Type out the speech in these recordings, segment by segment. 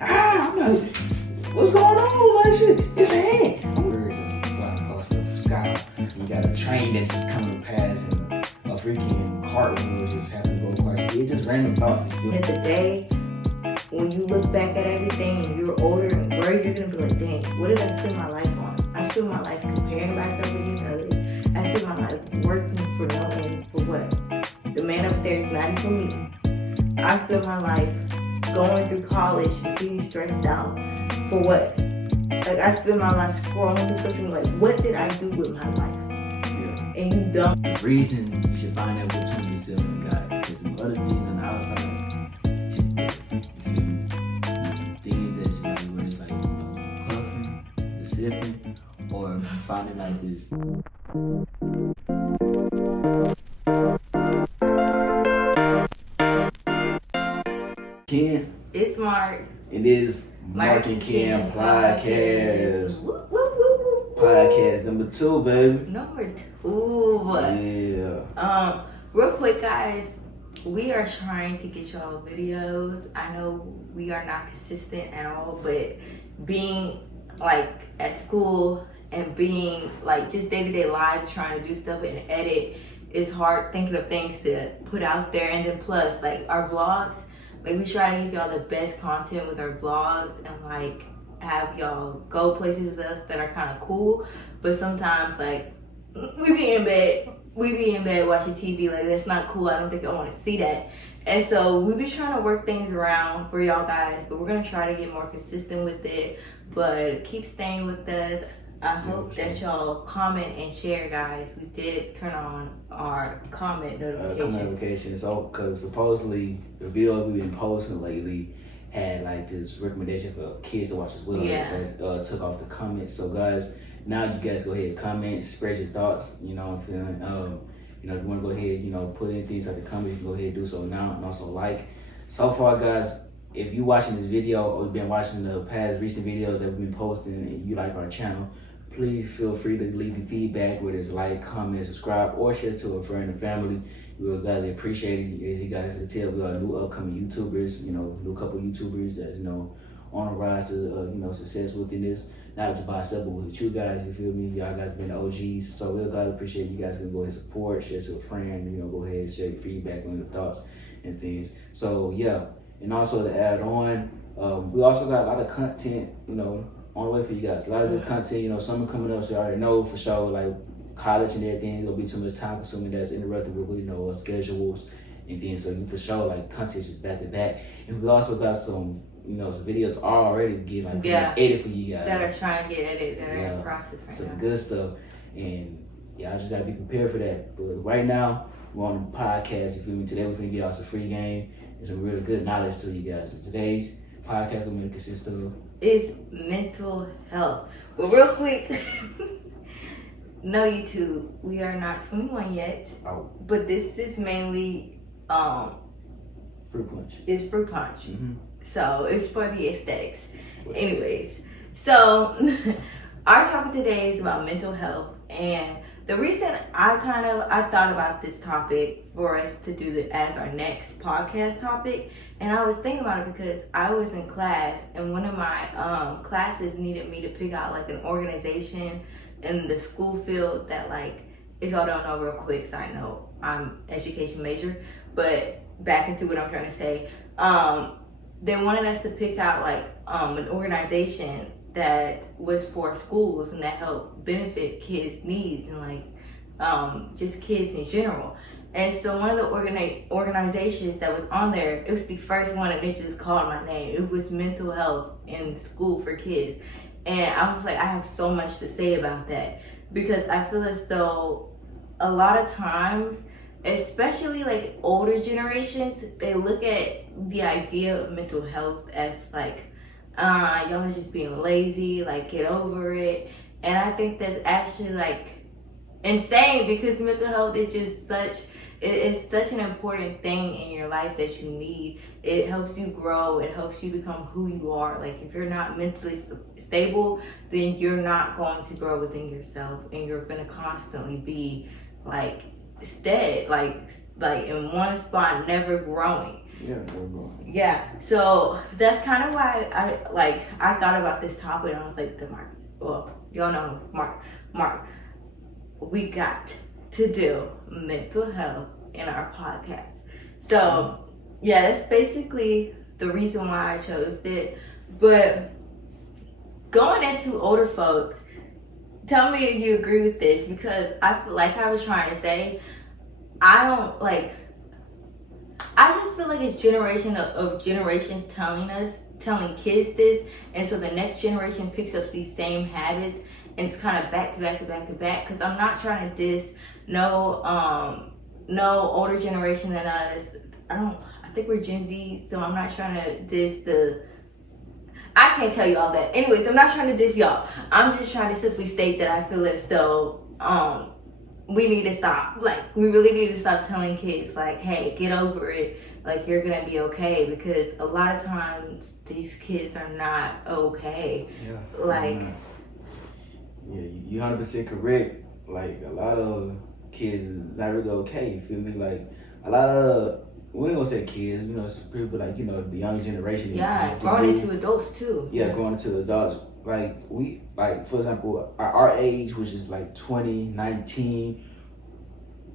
I'm like, what's going on? Like shit, it's a hand. Birds is flying across the sky. You got a train that's just coming past and a freaking cart wheel just happened to go across. It just random thoughts. At the end of the day, when you look back at everything and you're older and greater, you're gonna be like, dang, what did I spend my life on? I spent my life comparing myself against others. I spent my life working for no end for what? The man upstairs, not even for me. I spent my life going through college, being stressed out for what? Like, I spent my life scrolling through social media. Like, what did I do with my life? Yeah. And you don't. The reason you should find out between yourself and God, because some other things on the outside is temporary. You feel me? Things that you like, where it's like, puffing, the sipping, or finding like this. Ken, It's Mark. it is Mark and Ken podcast. Whoop, whoop, whoop, whoop. Podcast number 2, baby. Number 2. Yeah. Real quick, guys, we are trying to get y'all videos. I know we are not consistent at all, but being like at school and being like just day-to-day lives, trying to do stuff and edit is hard, thinking of things to put out there. And then plus, like, our vlogs, like, we try to give y'all the best content with our vlogs and like have y'all go places with us that are kind of cool. But sometimes, like, we be in bed watching TV, like, that's not cool. I don't think I want to see that. And so we be trying to work things around for y'all guys, but we're gonna try to get more consistent with it. But keep staying with us. I hope that y'all comment and share, guys. We did turn on our comment notifications. So, because supposedly the videos we've been posting lately had like this recommendation for kids to watch as well. Yeah. That took off the comments. So, guys, now you guys go ahead and comment, spread your thoughts. You know what I'm feeling? You know, if you want to go ahead, put in things like the comments, you can go ahead and do so now. And also like. So far, guys, if you watching this video or you've been watching the past recent videos that we've been posting and you like our channel, please feel free to leave the feedback, whether it's like, comment, subscribe, or share to a friend and family. We will gladly appreciate it. As you guys can tell, we are new upcoming YouTubers, new couple YouTubers that's, on a rise to, success within this. Not just by ourselves, but with you guys, you feel me? Y'all guys been the OGs. So we'll gladly appreciate you guys can go ahead and support, share to a friend, go ahead and share your feedback on your thoughts and things. So yeah, and also to add on, we also got a lot of content, on the way for you guys. A lot of good content, summer coming up, so you already know for sure, like college and everything, it'll be too much time consuming that's interrupted with, schedules and things. So you for sure, like, content just back to back. And we also got some, some videos already getting like pretty much edited for you guys. That are trying to get edited, that are in process right now. Some good stuff. And I just gotta be prepared for that. But right now, we're on the podcast, you feel me? Today we're gonna get out some free game and some really good knowledge to you guys. So today's podcast gonna consist of is mental health. Well, real quick, no YouTube, we are not 21 yet. Oh. But this is mainly Fruit Punch. It's Fruit Punch. Mm-hmm. So it's for the aesthetics. Anyways, so our topic today is about mental health, and the reason I thought about this topic for us to do it as our next podcast topic, and I was thinking about it because I was in class and one of my classes needed me to pick out like an organization in the school field that, like, if y'all don't know, real quick side note, I'm education major, but back into what I'm trying to say, they wanted us to pick out like an organization that was for schools and that helped benefit kids' needs and like just kids in general. And so one of the organizations that was on there, it was the first one and it just called my name. It was mental health in school for kids. And I was like, I have so much to say about that, because I feel as though a lot of times, especially like older generations, they look at the idea of mental health as like, y'all are just being lazy, like, get over it. And I think that's actually like insane, because mental health is just it's such an important thing in your life that you need. It helps you grow. It helps you become who you are. Like, if you're not mentally stable, then you're not going to grow within yourself, and you're going to constantly be like like in one spot, never growing. Yeah, we're going. Yeah, so that's kind of why I thought about this topic, and I was like, y'all know Mark, we got to do mental health in our podcast. So yeah, that's basically the reason why I chose it. But going into older folks, tell me if you agree with this, because I feel like I was trying to say, I just feel like it's generation of generations telling kids this, and so the next generation picks up these same habits, and it's kind of back to back to back to back. Because I'm not trying to diss no older generation than us. I think we're Gen Z, so I'm not trying to diss I can't tell you all that. Anyways, I'm not trying to diss y'all. I'm just trying to simply state that I feel as though we need to stop. Like, we really need to stop telling kids, like, hey, get over it. Like, you're going to be okay. Because a lot of times, these kids are not okay. Yeah. Like... Yeah, you 100% correct. Like, a lot of kids is not really okay, you feel me? Like, a lot of... We ain't gonna say kids, you know, it's people like, you know, the young generation. Yeah, growing into adults too. Yeah, growing into adults. Like, for example, our age, which is like 20, 19,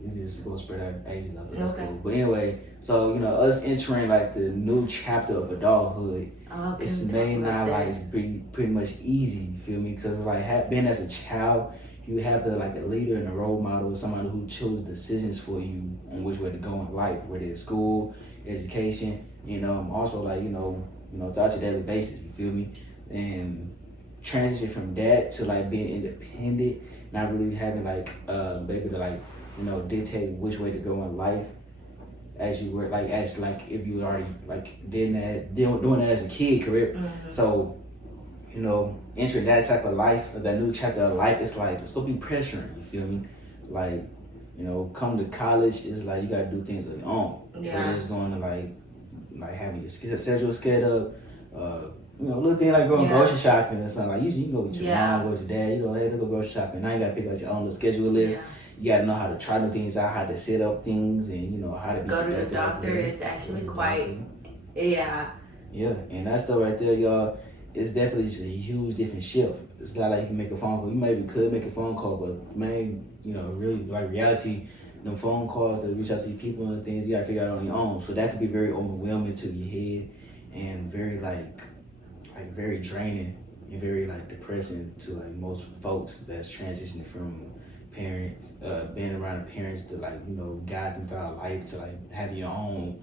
we just gonna spread our ages out there. Okay. But anyway, so, you know, us entering like the new chapter of adulthood, it's may not like be pretty much easy, you feel me? Because like being as a child, you have like a leader and a role model, somebody who chose decisions for you on which way to go in life, whether it's school, education, you know, also like, you know, throughout your daily basis, you feel me? And transition from that to like being independent, not really having like maybe to like, you know, dictate which way to go in life as you were like if you already like doing that as a kid, correct? Mm-hmm. So, you know, entering that type of life, that new chapter of life, it's like, it's gonna be pressuring, you feel me? Like, you know, come to college, it's like you gotta do things on your own. Yeah. Whether it's going to like having your schedule set up, you know, little thing like going grocery shopping or something. Like, you can go with your mom, go with your dad, you know, hey, let's go grocery shopping. Now you gotta pick out your own little schedule list. Yeah. You gotta know how to try new things out, how to set up things, and, you know, how to go to the doctor is actually quite, yeah. Yeah, and that stuff right there, y'all, it's definitely just a huge different shift. It's not like you can make a phone call. You maybe could make a phone call, but man, you know, really, like reality, them phone calls to reach out to people and things, you gotta figure out on your own. So that could be very overwhelming to your head and very like very draining and very like depressing to like most folks that's transitioning from parents, being around parents to like, you know, guide them throughout life to like have your own,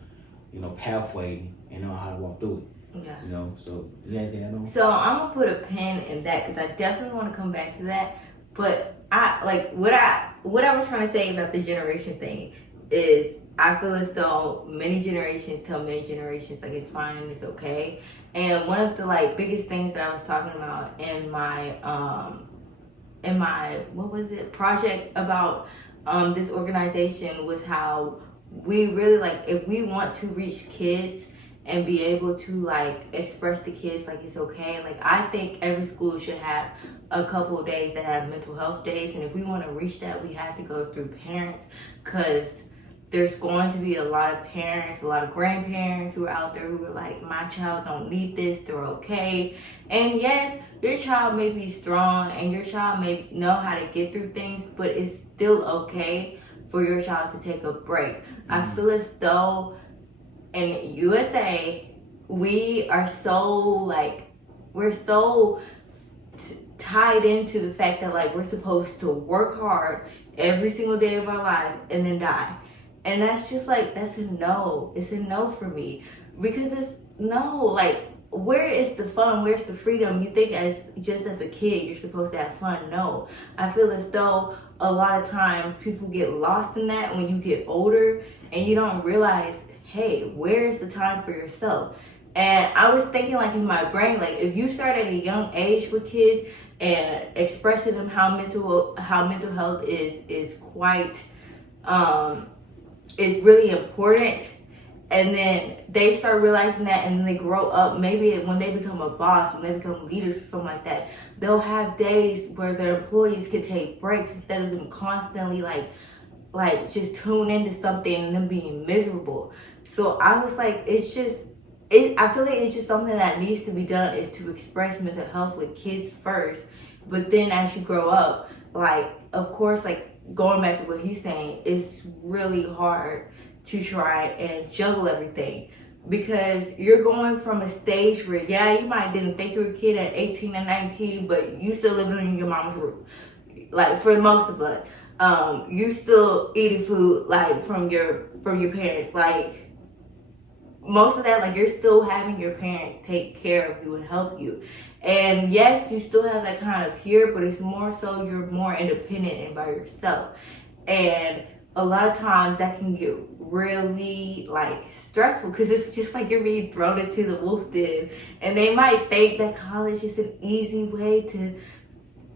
you know, pathway and know how to walk through it. Yeah. You know, so you got anything I know? So I'm gonna put a pin in that because I definitely want to come back to that. But I like what I was trying to say about the generation thing is I feel as though many generations tell many generations like it's fine and it's okay. And one of the like biggest things that I was talking about in my what was it project about this organization was how we really like if we want to reach kids and be able to like express to kids like it's okay. Like I think every school should have a couple of days that have mental health days, and if we want to reach that, we have to go through parents, because there's going to be a lot of parents, a lot of grandparents who are out there who are like, my child don't need this, they're okay. And yes, your child may be strong and your child may know how to get through things, but it's still okay for your child to take a break. I feel as though in USA, we are so like, we're so tied into the fact that like we're supposed to work hard every single day of our life and then die. And that's just like, that's a no. It's a no for me. Because it's no, like, where is the fun? Where's the freedom? You think just as a kid, you're supposed to have fun. No. I feel as though a lot of times people get lost in that when you get older and you don't realize, hey, where is the time for yourself? And I was thinking like in my brain, like if you start at a young age with kids and expressing them how mental health is quite, is really important, and then they start realizing that, and then they grow up, maybe when they become a boss, when they become leaders or something like that, they'll have days where their employees can take breaks instead of them constantly like just tune into something and them being miserable. So I was like, I feel like it's just something that needs to be done, is to express mental health with kids first. But then as you grow up, like, of course, like going back to what he's saying, it's really hard to try and juggle everything, because you're going from a stage where, yeah, you might didn't think you were a kid at 18 and 19, but you still living in your mom's roof. Like, for most of us, you still eating food like from your parents. Like, most of that, like, you're still having your parents take care of you and help you. And yes, you still have that kind of here, but it's more so you're more independent and by yourself. And a lot of times that can get really like stressful, because it's just like you're being thrown into the wolf den. And they might think that college is an easy way to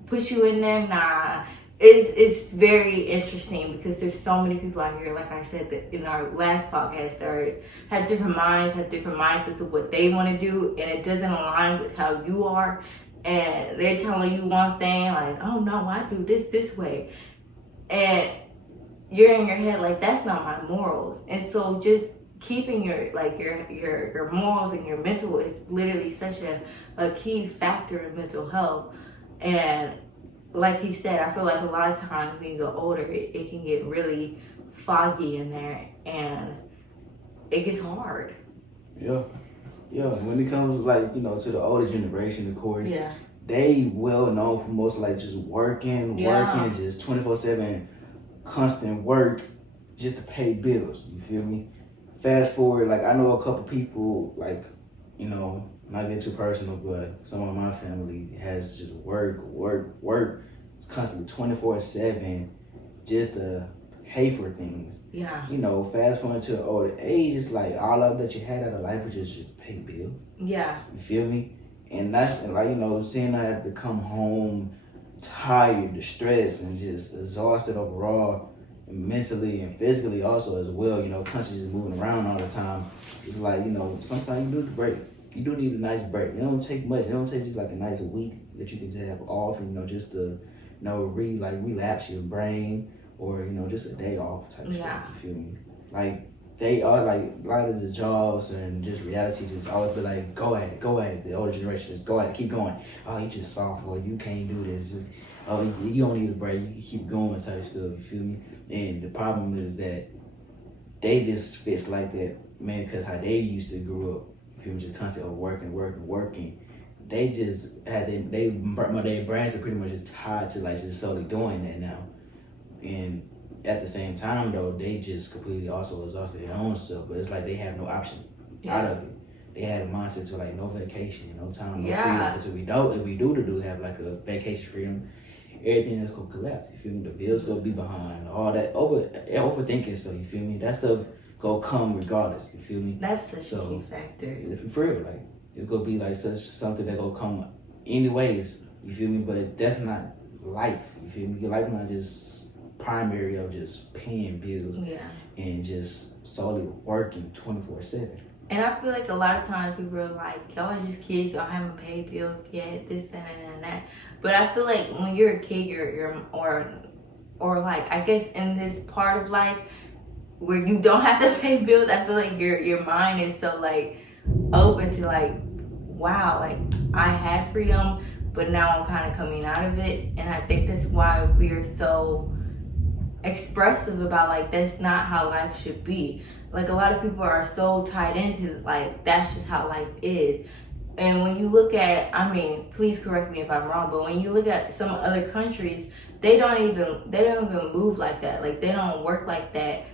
put you in there. Nah. It's very interesting, because there's so many people out here, like I said that in our last podcast, that have different minds, have different mindsets of what they want to do, and it doesn't align with how you are. And they're telling you one thing, like, oh no, I do this way. And you're in your head like, that's not my morals. And so just keeping your morals and your mental is literally such a key factor in mental health. And like he said, I feel like a lot of times when you go older, it can get really foggy in there, and it gets hard. Yeah. When it comes, like, you know, to the older generation, of course, Yeah. they well known for most, like, just working, just 24/7, constant work, just to pay bills. You feel me? Fast forward, like, I know a couple people, like, you know, not getting too personal, but someone in my family has just work. It's constantly 24/7, just to pay for things. Yeah. You know, fast forward to an older age, it's like all of that you had out of life was just pay bill. Yeah. You feel me? And that's, and like, you know, seeing I have to come home tired, distressed, and just exhausted overall, mentally and physically also as well. You know, constantly just moving around all the time. It's like, you know, sometimes you need a break. You do need a nice break. It don't take much. It don't take just like a nice week that you can just have off, and, you know, just to, you know, relapse your brain, or, you know, just a day off type shit. You feel me? Like, they are, like, a lot of the jobs and just reality just always be like, go at it. The older generation just go at it, keep going. Oh, you just soft, or you can't do this. Just, oh, you don't need a break. You can keep going type stuff. You feel me? And the problem is that they just fits like that, man, because how they used to grow up. You feel me? Just constantly working. They just had their brains are pretty much just tied to, like, just solely doing that now. And at the same time, though, they just completely also exhausted their own self. But it's like they have no option out of it. They have a mindset to, like, no vacation, no time, no freedom. Because if we do have like a vacation freedom, everything that's gonna collapse. You feel me? The bills gonna be behind, all that overthinking stuff. You feel me? That stuff gonna come regardless. You feel me? That's such a key factor. For real, like, it's gonna be like something that gonna come anyways. You feel me? But that's not life. You feel me? Your life not just primary of just paying bills and just solely working 24/7. And I feel like a lot of times people are like, y'all are just kids, y'all haven't paid bills yet, this and that. But I feel like when you're a kid, or like, I guess in this part of life where you don't have to pay bills, I feel like your mind is so, like, open to, like, wow, like, I had freedom, but now I'm kind of coming out of it. And I think that's why we're so expressive about, like, that's not how life should be. Like, a lot of people are so tied into, like, that's just how life is. And when you look at, I mean, please correct me if I'm wrong, but when you look at some other countries, they don't even move like that. Like, they don't work like that.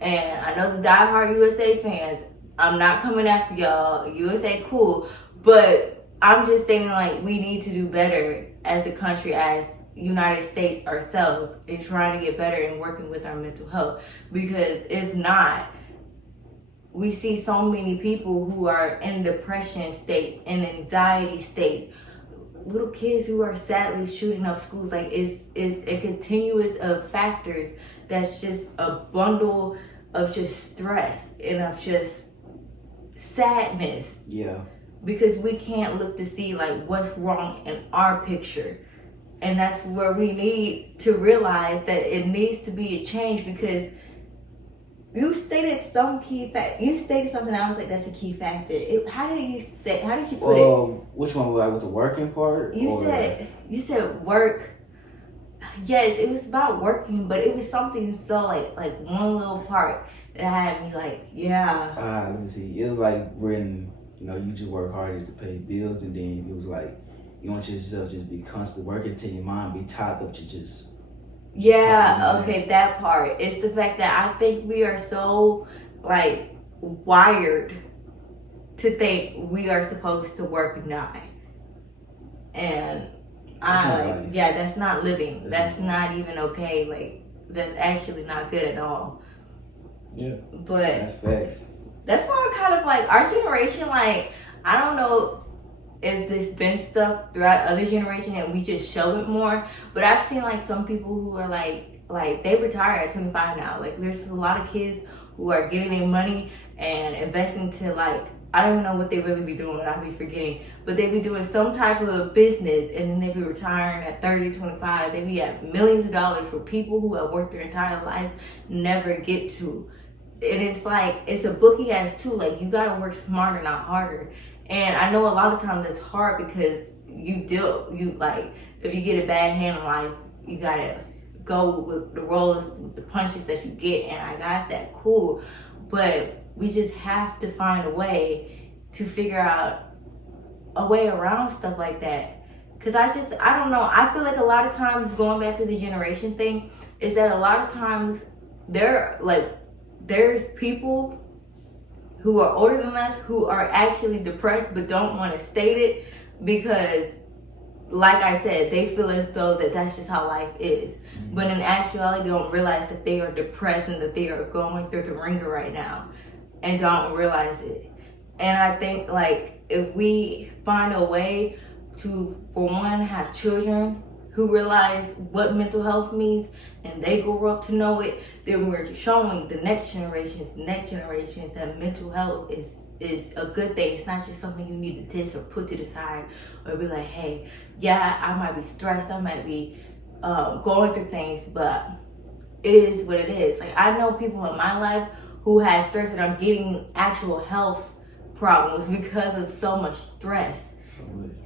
And I know the diehard USA fans, I'm not coming after y'all, USA cool, but I'm just thinking, like, we need to do better as a country, as United States ourselves, in trying to get better and working with our mental health. Because if not, we see so many people who are in depression states, in anxiety states, little kids who are sadly shooting up schools. Like, it's a continuous of factors that's just a bundle of just stress and of just sadness. Yeah. Because we can't look to see, like, what's wrong in our picture. And that's where we need to realize that it needs to be a change, because You stated some key fact. You stated something. I was like, that's a key factor. How did you put it? Which one? Like with the working part? You said work. Yes, it was about working, but it was something so like one little part that had me like, yeah. Let me see. It was like when you just work hard to pay bills, and then it was like you want yourself just be constant working till your mind be tied up to just. Yeah, okay, that part. It's the fact that I think we are so like wired to think we are supposed to work and die. And that's not living. That's not even okay. Like, that's actually not good at all. Yeah. But that's facts. That's why I kind of like our generation, like, I don't know if there's been stuff throughout other generation and we just show it more, but I've seen like some people who are like they retire at 25 now. Like, there's a lot of kids who are getting their money and investing to like, I don't even know what they really be doing, I'll be forgetting, but they be doing some type of business and then they be retiring at 30, 25. They be at millions of dollars for people who have worked their entire life never get to. And it's like, it's a bookie ass too. Like, you gotta work smarter, not harder. And I know a lot of times it's hard because you like, if you get a bad hand in life, you gotta go with the rollers, with the punches that you get. And I got that, cool. But we just have to find a way to figure out a way around stuff like that. Cause I don't know. I feel like a lot of times, going back to the generation thing, is that a lot of times there's people who are older than us who are actually depressed but don't want to state it because, like I said, they feel as though that's just how life is. But in actuality, they don't realize that they are depressed and that they are going through the ringer right now and don't realize it. And I think, like, if we find a way to, for one, have children who realize what mental health means and they grow up to know it, then we're showing the next generations that mental health is a good thing. It's not just something you need to diss or put to the side or be like, hey, yeah, I might be stressed, I might be going through things, but it is what it is. Like, I know people in my life who had stress and are getting actual health problems because of so much stress.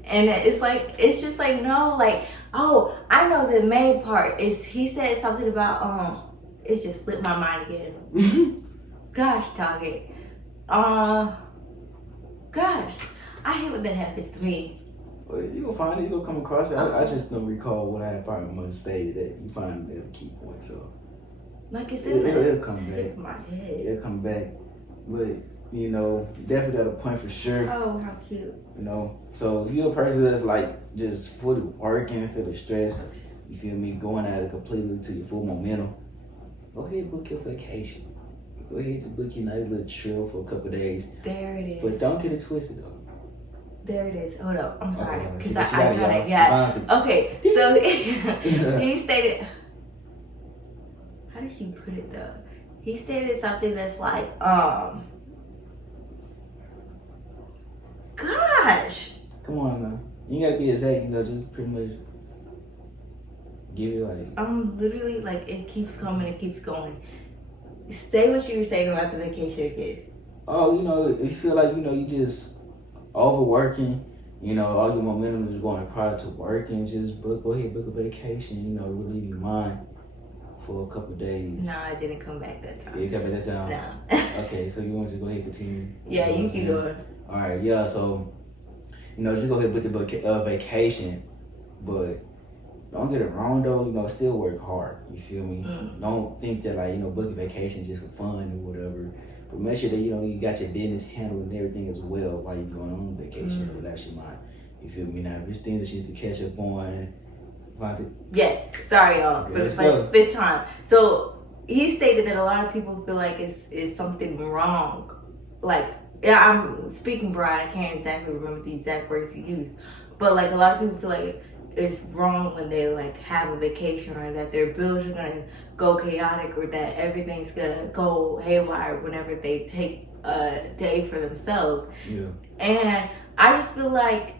And it's just like, no, like, oh, I know the main part is he said something about, it just slipped my mind again. Gosh, Target. Gosh, I hate when that happens to me. Well, you gonna find it, you gonna come across it. I just don't recall what I had probably much stated that you find it as a key point, so. Like it's in it'll come back. My head. It'll come back. But, definitely got a point for sure. Oh, how cute. So if you're a person that's like just fully working, feeling stressed, you feel me, going at it completely to your full momentum, go ahead and book your vacation. Go ahead and book your nice little chill for a couple of days. There it is. But don't get it twisted though. There it is. Hold up. I'm sorry. Because I kind of, yeah. Okay. So he stated, how did you put it though? He stated something that's like, gosh. Come on now. You gotta be exact, just pretty much give it like. I'm literally like, it keeps coming, it keeps going. Say what you were saying about the vacation again. Oh, if you feel like, you just overworking, all your momentum is going prior to work, and just go ahead, book a vacation, relieve your mind for a couple of days. No, I didn't come back that time. Yeah, you come back that time? No. Okay, so you want to go ahead and continue? Yeah, you keep going. All right, yeah, so, just go ahead and book the vacation, but don't get it wrong though, still work hard, you feel me? Don't think that book a vacation just for fun or whatever, but make sure that, you got your business handled and everything as well while you're going on vacation, relax your mind, you feel me? Now, if there's things that you need to catch up on, yeah, sorry y'all, for the fifth time. So, he stated that a lot of people feel like it's something wrong, like, yeah, I'm speaking broad, I can't exactly remember the exact words he used, but like a lot of people feel like it's wrong when they like have a vacation or that their bills are gonna go chaotic or that everything's gonna go haywire whenever they take a day for themselves. Yeah. And I just feel like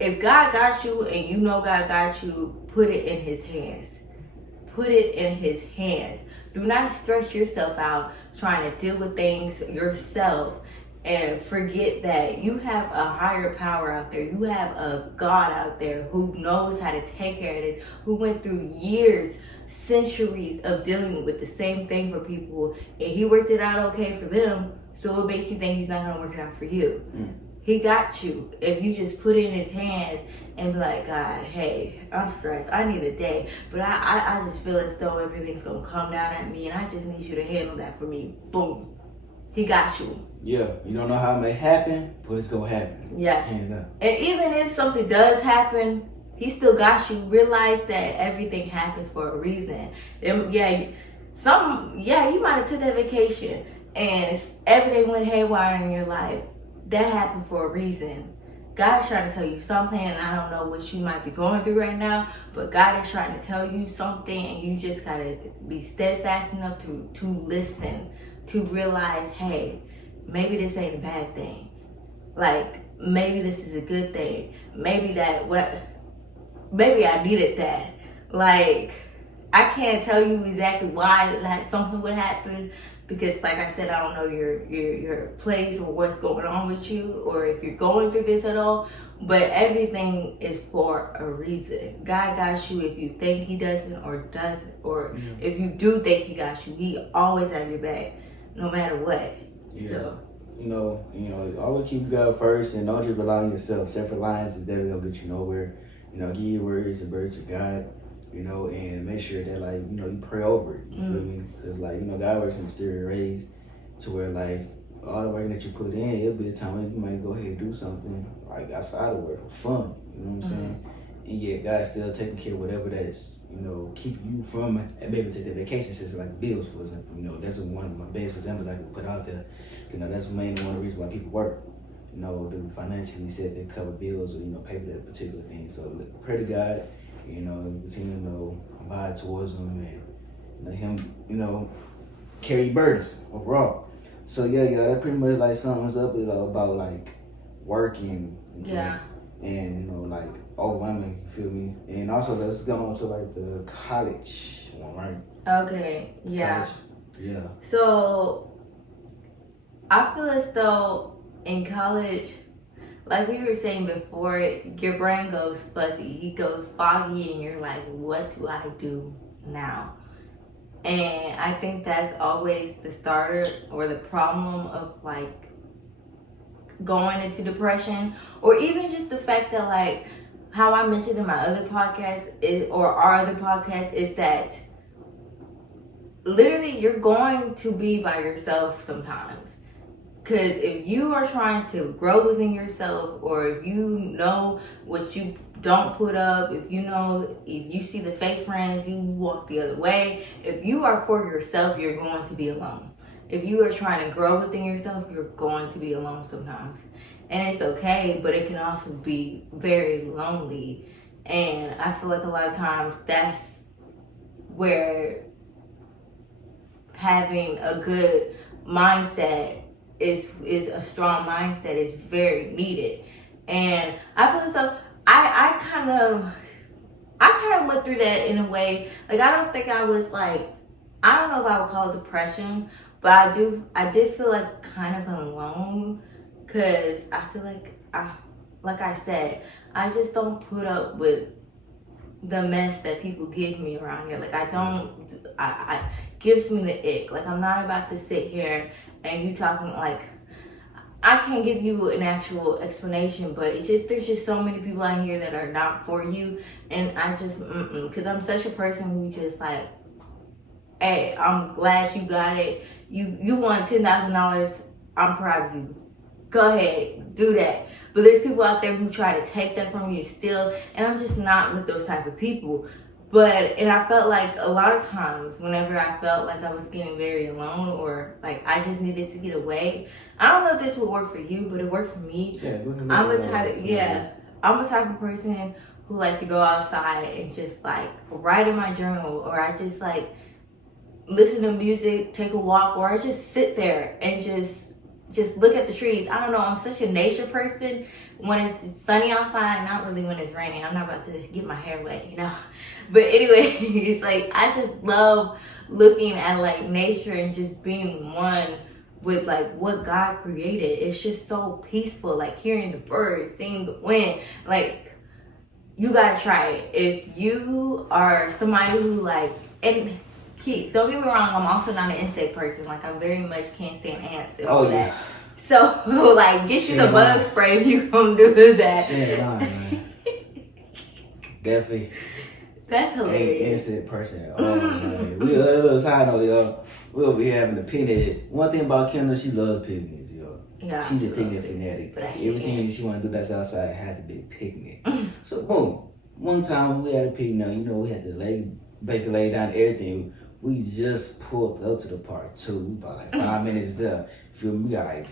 if God got you and God got you, put it in his hands. Put it in his hands. Do not stress yourself out trying to deal with things yourself and forget that you have a higher power out there. You have a God out there who knows how to take care of this, who went through years, centuries of dealing with the same thing for people, and he worked it out okay for them. So what makes you think he's not going to work it out for you? He got you. If you just put it in his hands and be like, God, hey, I'm stressed. I need a day. But I just feel as though everything's going to come down at me, and I just need you to handle that for me. Boom. He got you. Yeah, you don't know how it may happen, but it's gonna happen. Yeah. Hands down. And even if something does happen, he still got you. Realize that everything happens for a reason. You might have took that vacation and everything went haywire in your life. That happened for a reason. God is trying to tell you something, and I don't know what you might be going through right now, but God is trying to tell you something, and you just gotta be steadfast enough to listen, to realize, hey, maybe this ain't a bad thing. Like, maybe this is a good thing. Maybe I needed that. Like, I can't tell you exactly why something would happen, because like I said, I don't know your place or what's going on with you, or if you're going through this at all, but everything is for a reason. God got you if you think he doesn't, or if you do think he got you, he always have your back, no matter what. Yeah. So you know, always keep God first, and don't just rely on yourself. Self-reliance is definitely gonna get you nowhere. You know, give your worries and burdens to God, you know, and make sure that, like, you know, you pray over it. You feel me? Because, like, you know, God works in mysterious ways, to where, like, all the work that you put in, it'll be a time when you might go ahead and do something, like, outside of work for fun. You know what I'm saying? And yet, God's still taking care of whatever that's, you know, keep you from maybe take the vacation system, like bills, for example. You know, that's one of my best examples I can put out there. You know, that's mainly one of the reasons why people work. You know, to financially set they cover bills, or, you know, pay for that particular thing. So pray to God, you know, continue to, you know, abide towards him, and let him, you know, carry burdens overall. So yeah, that pretty much like sums up about like working. yeah. And, you know, like overwhelming, you feel me? And also let's go on to like the college one, right? Okay, yeah. College. Yeah. So I feel as though in college, like we were saying before, your brain goes fuzzy, it goes foggy, and you're like, what do I do now? And I think that's always the starter or the problem of like going into depression, or even just the fact that, like, how I mentioned in my other podcast or our other podcast, is that literally you're going to be by yourself sometimes. Because if you are trying to grow within yourself, or if you know what you don't put up, if you see the fake friends, you walk the other way. If you are for yourself, you're going to be alone. If you are trying to grow within yourself, you're going to be alone sometimes. And it's okay, but it can also be very lonely. And I feel like a lot of times that's where having a good mindset is a strong mindset is very needed. And I feel as though I kind of went through that in a way. Like, I don't think I was like, I don't know if I would call it depression, but I did feel like kind of alone, because I feel like I said, I just don't put up with the mess that people give me around here. Like, I gives me the ick. Like, I'm not about to sit here and you talking like, I can't give you an actual explanation, but there's just so many people out here that are not for you, and I just because I'm such a person who just like, hey, I'm glad you got it. You won $10,000. I'm proud of you. Go ahead, do that. But there's people out there who try to take that from you still, and I'm just not with those type of people. And I felt like a lot of times whenever I felt like I was getting very alone, or like I just needed to get away, I don't know if this would work for you, but it worked for me. Yeah, I'm a type of person who like to go outside and just like write in my journal, or I just like listen to music, take a walk, or I just sit there and just just look at the trees. I don't know, I'm such a nature person. When it's sunny outside, not really when it's raining. I'm not about to get my hair wet, you know. But anyway, it's like I just love looking at like nature and just being one with like what God created. It's just so peaceful, like hearing the birds, seeing the wind. Like, you gotta try it. If you are somebody who like, and Keith, don't get me wrong, I'm also not an insect person. Like, I very much can't stand ants and all that. So, like, get you some bug spray if you gonna do that. Shit, man. Definitely. That's hilarious. Insect person. Oh, man. We a little side note, yo. We'll be having a picnic. One thing about Kendall, she loves picnics, yo. Yeah, She's a picnic fanatic. Everything she want to do that's outside has to be a picnic. So, boom. One time we had a picnic. You know, we had to lay down everything. We just pulled up to the park too. About like 5 minutes there. Feel me? We got like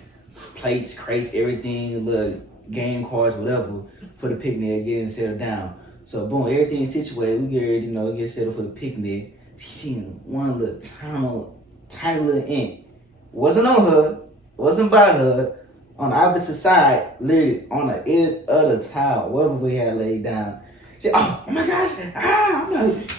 plates, crates, everything, little game cards, whatever, for the picnic, getting settled down. So boom, everything's situated. We get ready, you know, get settled for the picnic. She seen one little tiny little ant. Wasn't on her, wasn't by her. On the opposite side, literally on the edge of the tile, wherever we had laid down. She, oh my gosh, I'm like,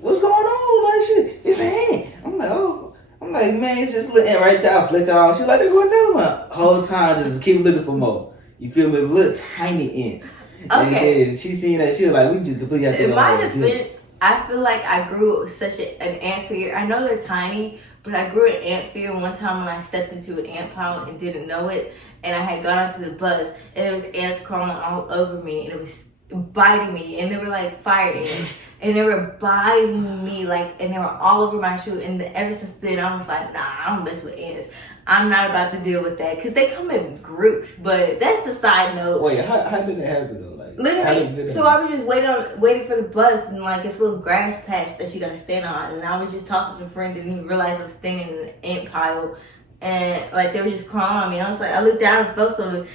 what's going on? Like, shit, it's an ant. I'm like, oh. I'm like, man, it's just little ant right there. Flick it off. She's like, they're going down one. Whole time, just keep looking for more. You feel me? Little tiny ants. Okay. And she seen that, she was like, we just completely have to. In my defense, I feel like I grew with such an ant fear. I know they're tiny, but I grew an ant fear one time when I stepped into an ant pile and didn't know it. And I had gone onto the bus, and there was ants crawling all over me, and it was biting me, and they were like fire ants, and they were biting me, like, and they were all over my shoe. And ever since then, I was like, nah, I don't mess with ants. I'm not about to deal with that, because they come in groups. But that's the side note. Wait, how did it happen though? Like, literally, so I was just waiting for the bus, and like this little grass patch that you gotta stand on, and I was just talking to a friend, and he realized I was standing in an ant pile, and like they were just crawling on me. I was like, I looked down and felt something.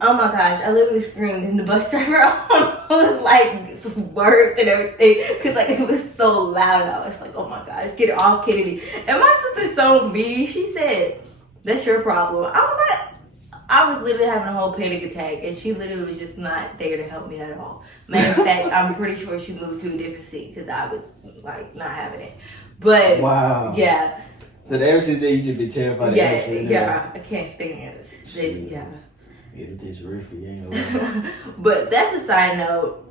Oh my gosh, I literally screamed, and the bus driver was like swerved and everything, because like it was so loud. I was like, oh my gosh, get it off, Kennedy. And my sister told me, she said, that's your problem. I was literally having a whole panic attack, and she literally was just not there to help me at all. Matter of fact, I'm pretty sure she moved to a different seat, because I was like not having it. But wow, yeah. So ever since then, you just been terrified. Yeah, I can't stand it. Yeah. Yeah, it's real for you, ain't no. But that's a side note.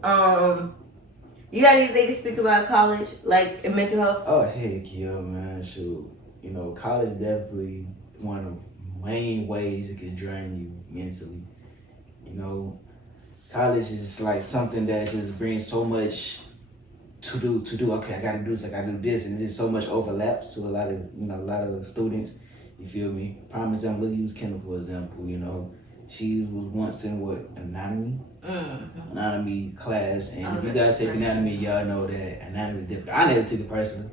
You got anything to speak about college, like in mental health? Oh heck yeah, man. Shoot, you know, college definitely one of the main ways it can drain you mentally. You know, college is like something that just brings so much to do. Okay, I gotta do this, and there's so much overlaps to a lot of students. You feel me? Prime example, let's use Kendall for example. You know, she was once in anatomy? Mm-hmm. Anatomy class, and if you gotta take anatomy, y'all know that anatomy is difficult. I never took it personally,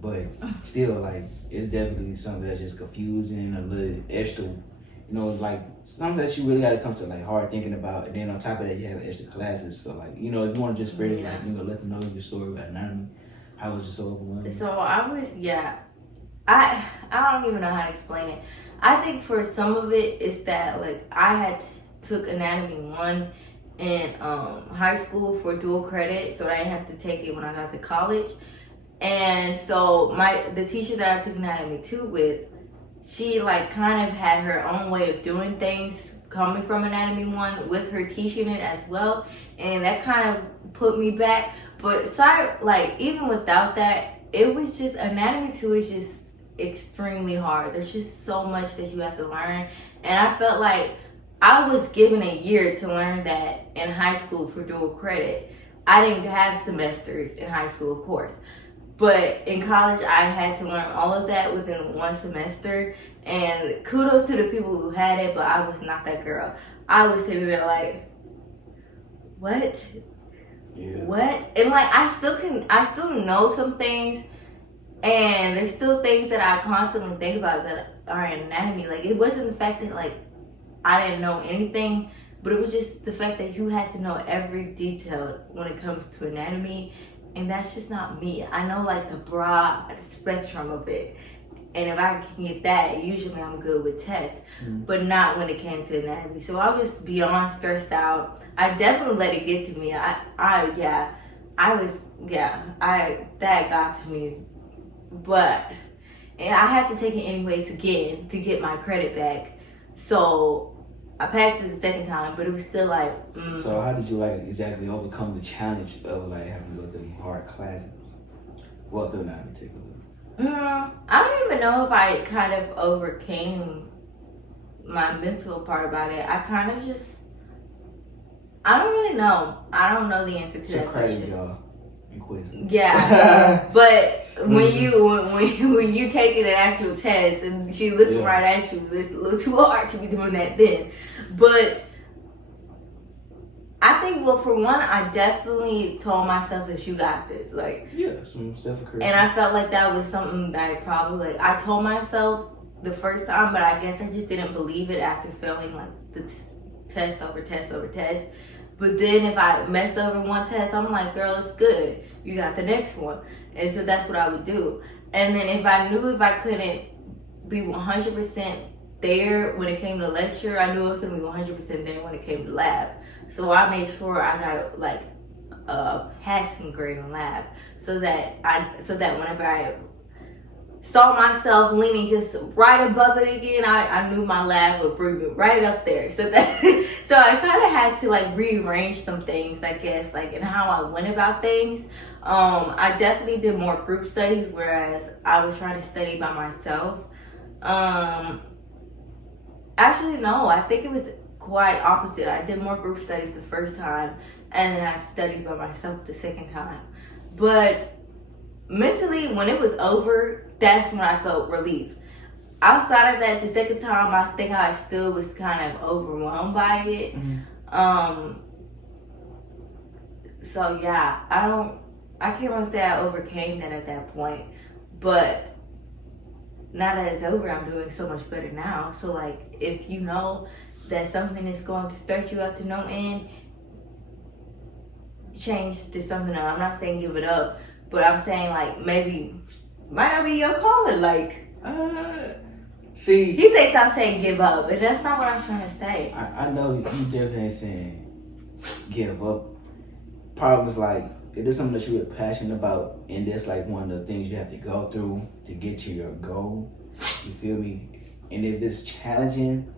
but still, like, it's definitely something that's just confusing, a little extra, you know, like something that you really gotta come to like hard thinking about. And then on top of that, you have extra classes. So like, you know, if you want to just spread it, like, you know, let them know your story about anatomy. How was it so overwhelming? So I don't even know how to explain it. I think for some of it is that like I had took anatomy 1 in high school for dual credit, so I didn't have to take it when I got to college. And so the teacher that I took anatomy 2 with, she like kind of had her own way of doing things coming from anatomy 1 with her teaching it as well, and that kind of put me back. But like even without that, it was just anatomy 2 is just extremely hard. There's just so much that you have to learn, and I felt like I was given a year to learn that in high school for dual credit. I didn't have semesters in high school, of course, but in college I had to learn all of that within 1 semester. And kudos to the people who had it, but I was not that girl. I was sitting there like, what? Yeah. What? And like I still know some things. And there's still things that I constantly think about that are in anatomy. Like, it wasn't the fact that, like, I didn't know anything, but it was just the fact that you had to know every detail when it comes to anatomy. And that's just not me. I know, like, the broad spectrum of it. And if I can get that, usually I'm good with tests, but not when it came to anatomy. So I was beyond stressed out. I definitely let it get to me. That got to me. But and I had to take it anyways again to get my credit back. So I passed it the second time, but it was still like. So how did you like exactly overcome the challenge of like having to go through hard classes? Well, through that in particular. I don't even know if I kind of overcame my mental part about it. I kind of just, I don't really know. I don't know the answer to that question. Y'all in quiz. Yeah, but when you taking an actual test and she's looking right at you, it's a little too hard to be doing that then. But I think, well, for one, I definitely told myself that you got this, like some self-encouragement. And I felt like that was something that I probably I told myself the first time, but I guess I just didn't believe it after failing like the test over test over test. But then if I messed over one test, I'm like, girl, it's good. You got the next one, and so that's what I would do. And then if I knew if I couldn't be 100% there when it came to lecture, I knew I was gonna be 100% there when it came to lab. So I made sure I got like a passing grade in lab, so that whenever I saw myself leaning just right above it again, I knew my lab would bring me right up there. So I kind of had to like rearrange some things, I guess, like in how I went about things. I definitely did more group studies, whereas I was trying to study by myself. Actually, no, I think it was quite opposite. I did more group studies the first time, and then I studied by myself the second time. But mentally, when it was over, that's when I felt relief. Outside of that, the second time, I think I still was kind of overwhelmed by it. So yeah, I can't really say I overcame that at that point, but now that it's over, I'm doing so much better now. So like, if you know that something is going to start you up to no end, change to something else. I'm not saying give it up, but I'm saying like maybe might not be your calling. Like, see, he thinks I'm saying give up, but that's not what I'm trying to say. I know you definitely ain't saying give up. Problem is like, if it's something that you're passionate about, and that's like one of the things you have to go through to get to your goal, you feel me? And if it's challenging,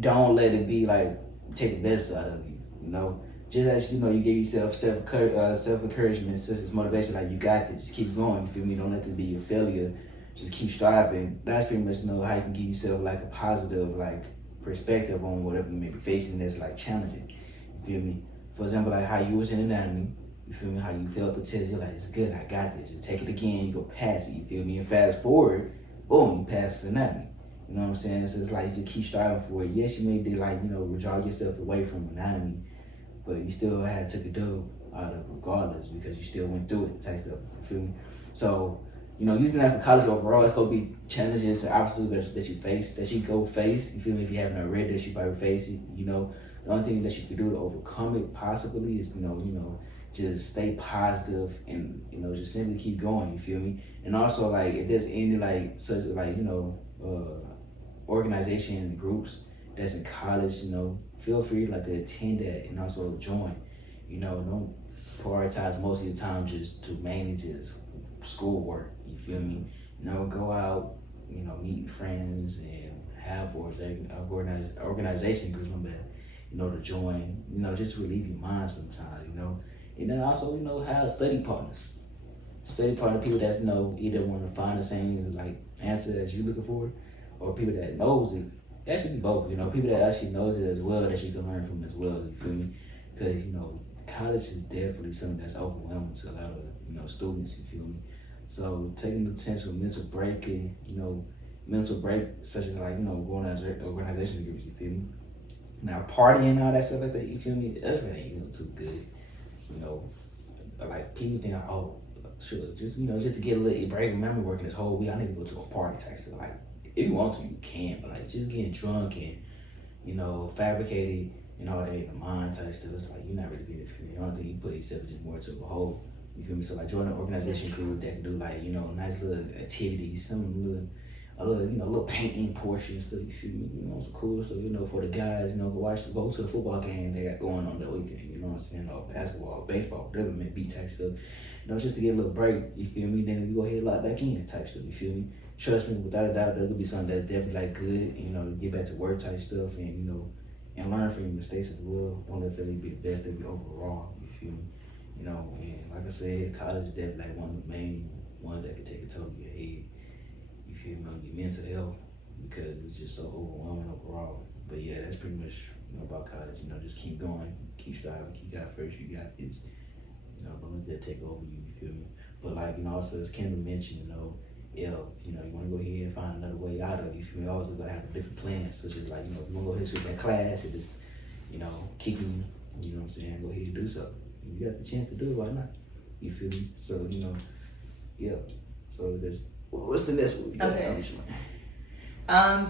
don't let it be like take the best out of you, you know? Just as, you know, you give yourself self-encouragement, such as motivation, like you got this, just keep going, you feel me? Don't let it be your failure, just keep striving. That's pretty much, you know, how you can give yourself like a positive like perspective on whatever you may be facing that's like challenging, you feel me? For example, like how you was in anatomy, you feel me? How you felt the test, you're like, it's good, I got this. Just take it again, you go pass it, you feel me? And fast forward, boom, you pass anatomy. You know what I'm saying? So it's like, you just keep striving for it. Yes, you may be like, you know, withdraw yourself away from anatomy, but you still had to take a dub out of it regardless, because you still went through it, type stuff, you feel me? So, you know, using that for college overall, it's gonna be challenges and obstacles that you face, that you go face, you feel me? If you haven't already, that you probably face it, you know. The only thing that you can do to overcome it possibly is, you know, just stay positive and, you know, just simply keep going, you feel me? And also, like, if there's any, like, such, like, you know, organization and groups that's in college, you know, feel free, like, to attend that and also join. You know, don't prioritize most of your time just to mainly just schoolwork, you feel me? You know, go out, you know, meet friends and have organization groups, you know, to join, you know, just relieve your mind sometimes, you know. And then also, you know, have study partners. Study partner, people that's, you know, either want to find the same, like, answer as you looking for, or people that knows it. Actually both, you know, people that actually knows it as well, that you can learn from as well, you feel me? Because, you know, college is definitely something that's overwhelming to a lot of, you know, students, you feel me? So taking the chance with mental break and, you know, mental break such as, like, you know, going to organization groups, you feel me? Now partying and all that stuff like that, you feel me? That ain't, you know, too good. You know, like people think, oh, sure, just, you know, just to get a little break. Remember working this whole week, I need to go to a party type stuff. Like, if you want to, you can, but like just getting drunk and, you know, fabricated and all that in the mind type stuff, it's like you're not really benefiting. The only thing you put yourself just more to a whole. You feel me? So like join an organization group that can do like, you know, nice little activities, some little little painting portions, so you feel me, some cool, so, for the guys, go to the football game they got going on that weekend, you know what I'm saying, or basketball, baseball, whatever it may be type stuff, just to get a little break, you feel me, then we go ahead and lock back in type stuff, you feel me, trust me, without a doubt, there'll be something that's definitely, like, good, to get back to work type stuff, and, and learn from your mistakes as well, don't let failure be the best, they'll be overall, you feel me, and like I said, college is definitely, like, one of the main ones that can take a toll of your head, you feel me, on your mental health, because it's just so overwhelming overall. But yeah, that's pretty much about college. Just keep going, keep striving, keep God first. You got this. Don't let that take over you. You feel me? But like also as Kendall mentioned, if you want to go ahead and find another way out of it, you feel me? Always gotta have different plans, such as like if you want to go ahead and switch that class, it is kicking you. You know what I'm saying? Go ahead and do so. You got the chance to do it. Why not? You feel me? So yeah. So that's. What's the next one? Okay.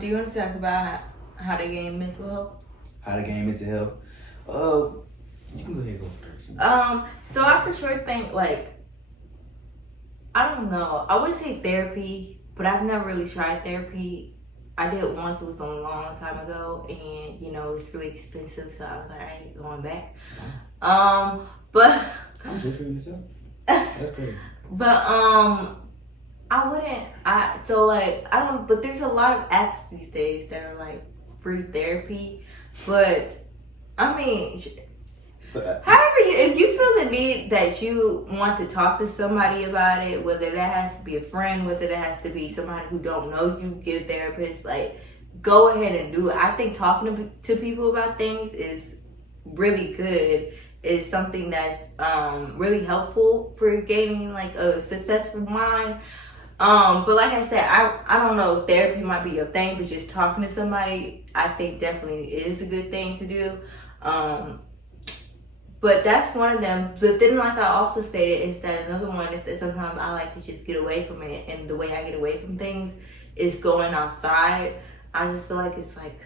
Do you want to talk about how to gain mental health? How to gain mental health? You can go ahead and go first. So I for sure think like, I don't know. I would say therapy, but I've never really tried therapy. I did it once. It was a long time ago, and it was really expensive. So I was like, I ain't going back. But I'm just figuring this out. That's crazy. But but there's a lot of apps these days that are like free therapy, but I mean, however, if you feel the need that you want to talk to somebody about it, whether that has to be a friend, whether that has to be somebody who don't know you, get a therapist, like, go ahead and do it. I think talking to people about things is really good. Is something that's really helpful for gaining like a successful mind. But like I said, I don't know if therapy might be your thing, but just talking to somebody, I think definitely is a good thing to do. But that's one of them. But then, like I also stated, is that another one is that sometimes I like to just get away from it. And the way I get away from things is going outside. I just feel like it's like,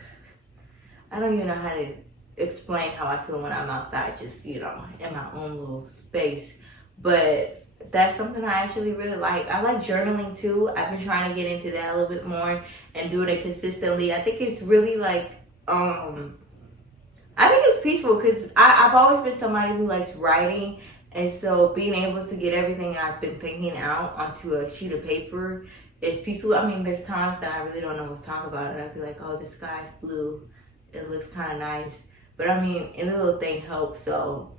I don't even know how to explain how I feel when I'm outside, just, in my own little space. But that's something I actually really like. I like journaling too. I've been trying to get into that a little bit more and doing it consistently. I think it's really like, I think it's peaceful because I've always been somebody who likes writing. And so being able to get everything I've been thinking out onto a sheet of paper is peaceful. I mean, there's times that I really don't know what to talk about. And I'd be like, oh, the sky's blue. It looks kind of nice. But I mean, any little thing helps. So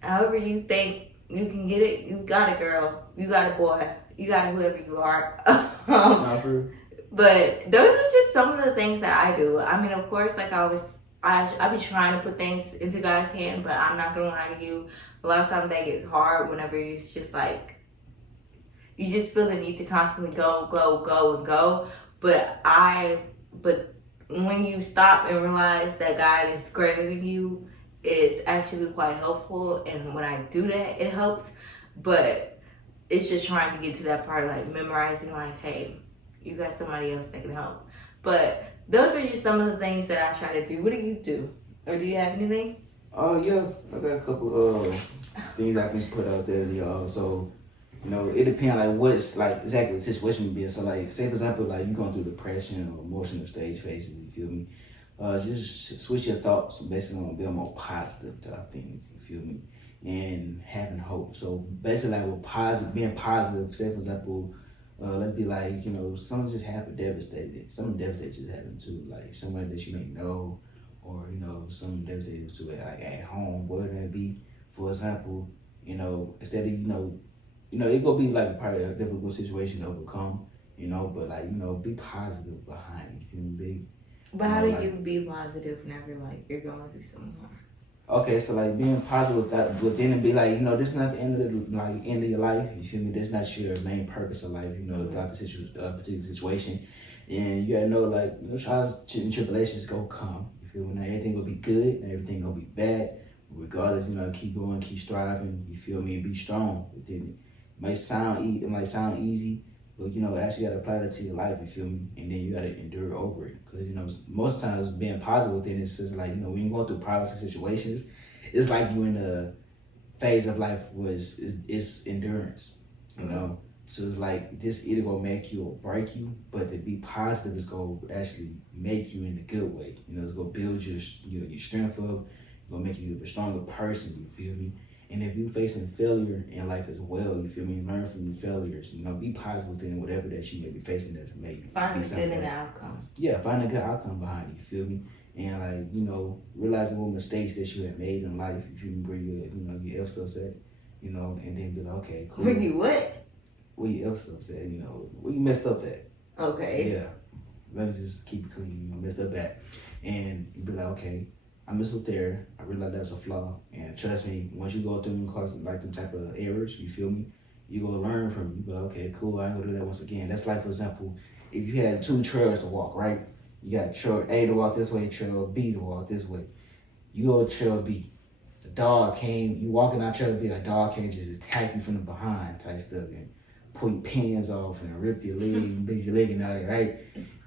however you think you can get it, you got it, girl. You got it, boy. You got it, whoever you are. But those are just some of the things that I do. I mean, of course, like I be trying to put things into God's hand, but I'm not gonna lie to you. A lot of times that gets hard whenever it's just like, you just feel the need to constantly go, and go. But when you stop and realize that God is greater than you, it's actually quite helpful. And when I do that, it helps. But it's just trying to get to that part, like memorizing, like, hey, you got somebody else that can help. But those are just some of the things that I try to do. What do you do? Or do you have anything? Oh, yeah. I got a couple things I can put out there, y'all. So, it depends, like, what's, like, exactly the situation would be. So, like, say, for example, like, you're going through depression or emotional stage phases, you feel me? Just switch your thoughts basically on being more positive type things, you feel me? And having hope. So, basically, like, with being positive, say, for example, let's be like, something just happened devastated. Something devastated just happened to, like, somebody that you may know, or, something devastated to, like, at home, whatever that be. For example, instead of, it gonna be like probably a difficult situation to overcome, but like, be positive behind it, you feel me, big? But how do you be positive whenever like you're going through something hard? Okay, so like being positive with that, but then it be like, this is not the end of your life, you feel me? That's not your main purpose of life, throughout the particular situation. And you gotta know, like, trials and tribulations gonna come, you feel me? Not everything gonna be good, not everything gonna be bad. Regardless, keep going, keep striving, you feel me, and be strong within it. It might sound easy, but actually gotta apply that to your life, you feel me? And then you gotta endure over it. Because most times being positive within it's just like, when you go through problems and situations, it's like you in a phase of life where it's endurance, So it's like this either gonna make you or break you, but to be positive is gonna actually make you in a good way. You know, it's gonna build your strength up. It's gonna make you a stronger person. You feel me? And if you facing failure in life as well, you feel me? Learn from your failures. You know, be positive within whatever that you may be facing that may find be a good in the outcome. Yeah, find a good outcome behind it. You feel me? And like, you know, realizing what mistakes that you have made in life, if you where you F stuff at, you know, and then be like, okay, cool. Where you what? Where you F stuff at, you know, where you messed up at. Okay. Yeah. Let me just keep it clean, you messed up at. And you be like, okay, I messed up there. I realized that was a flaw. And trust me, once you go through and cause like the type of errors, you feel me? You gonna learn from you. But okay, cool, I ain't gonna do that once again. That's like, for example, if you had 2 trails to walk, right? You got trail A to walk this way, trail B to walk this way. You go to trail B. The dog came, you walking out trail B, a dog came just attack you from the behind type stuff and pull your pins off and rip your leg and beat your leg out there, right?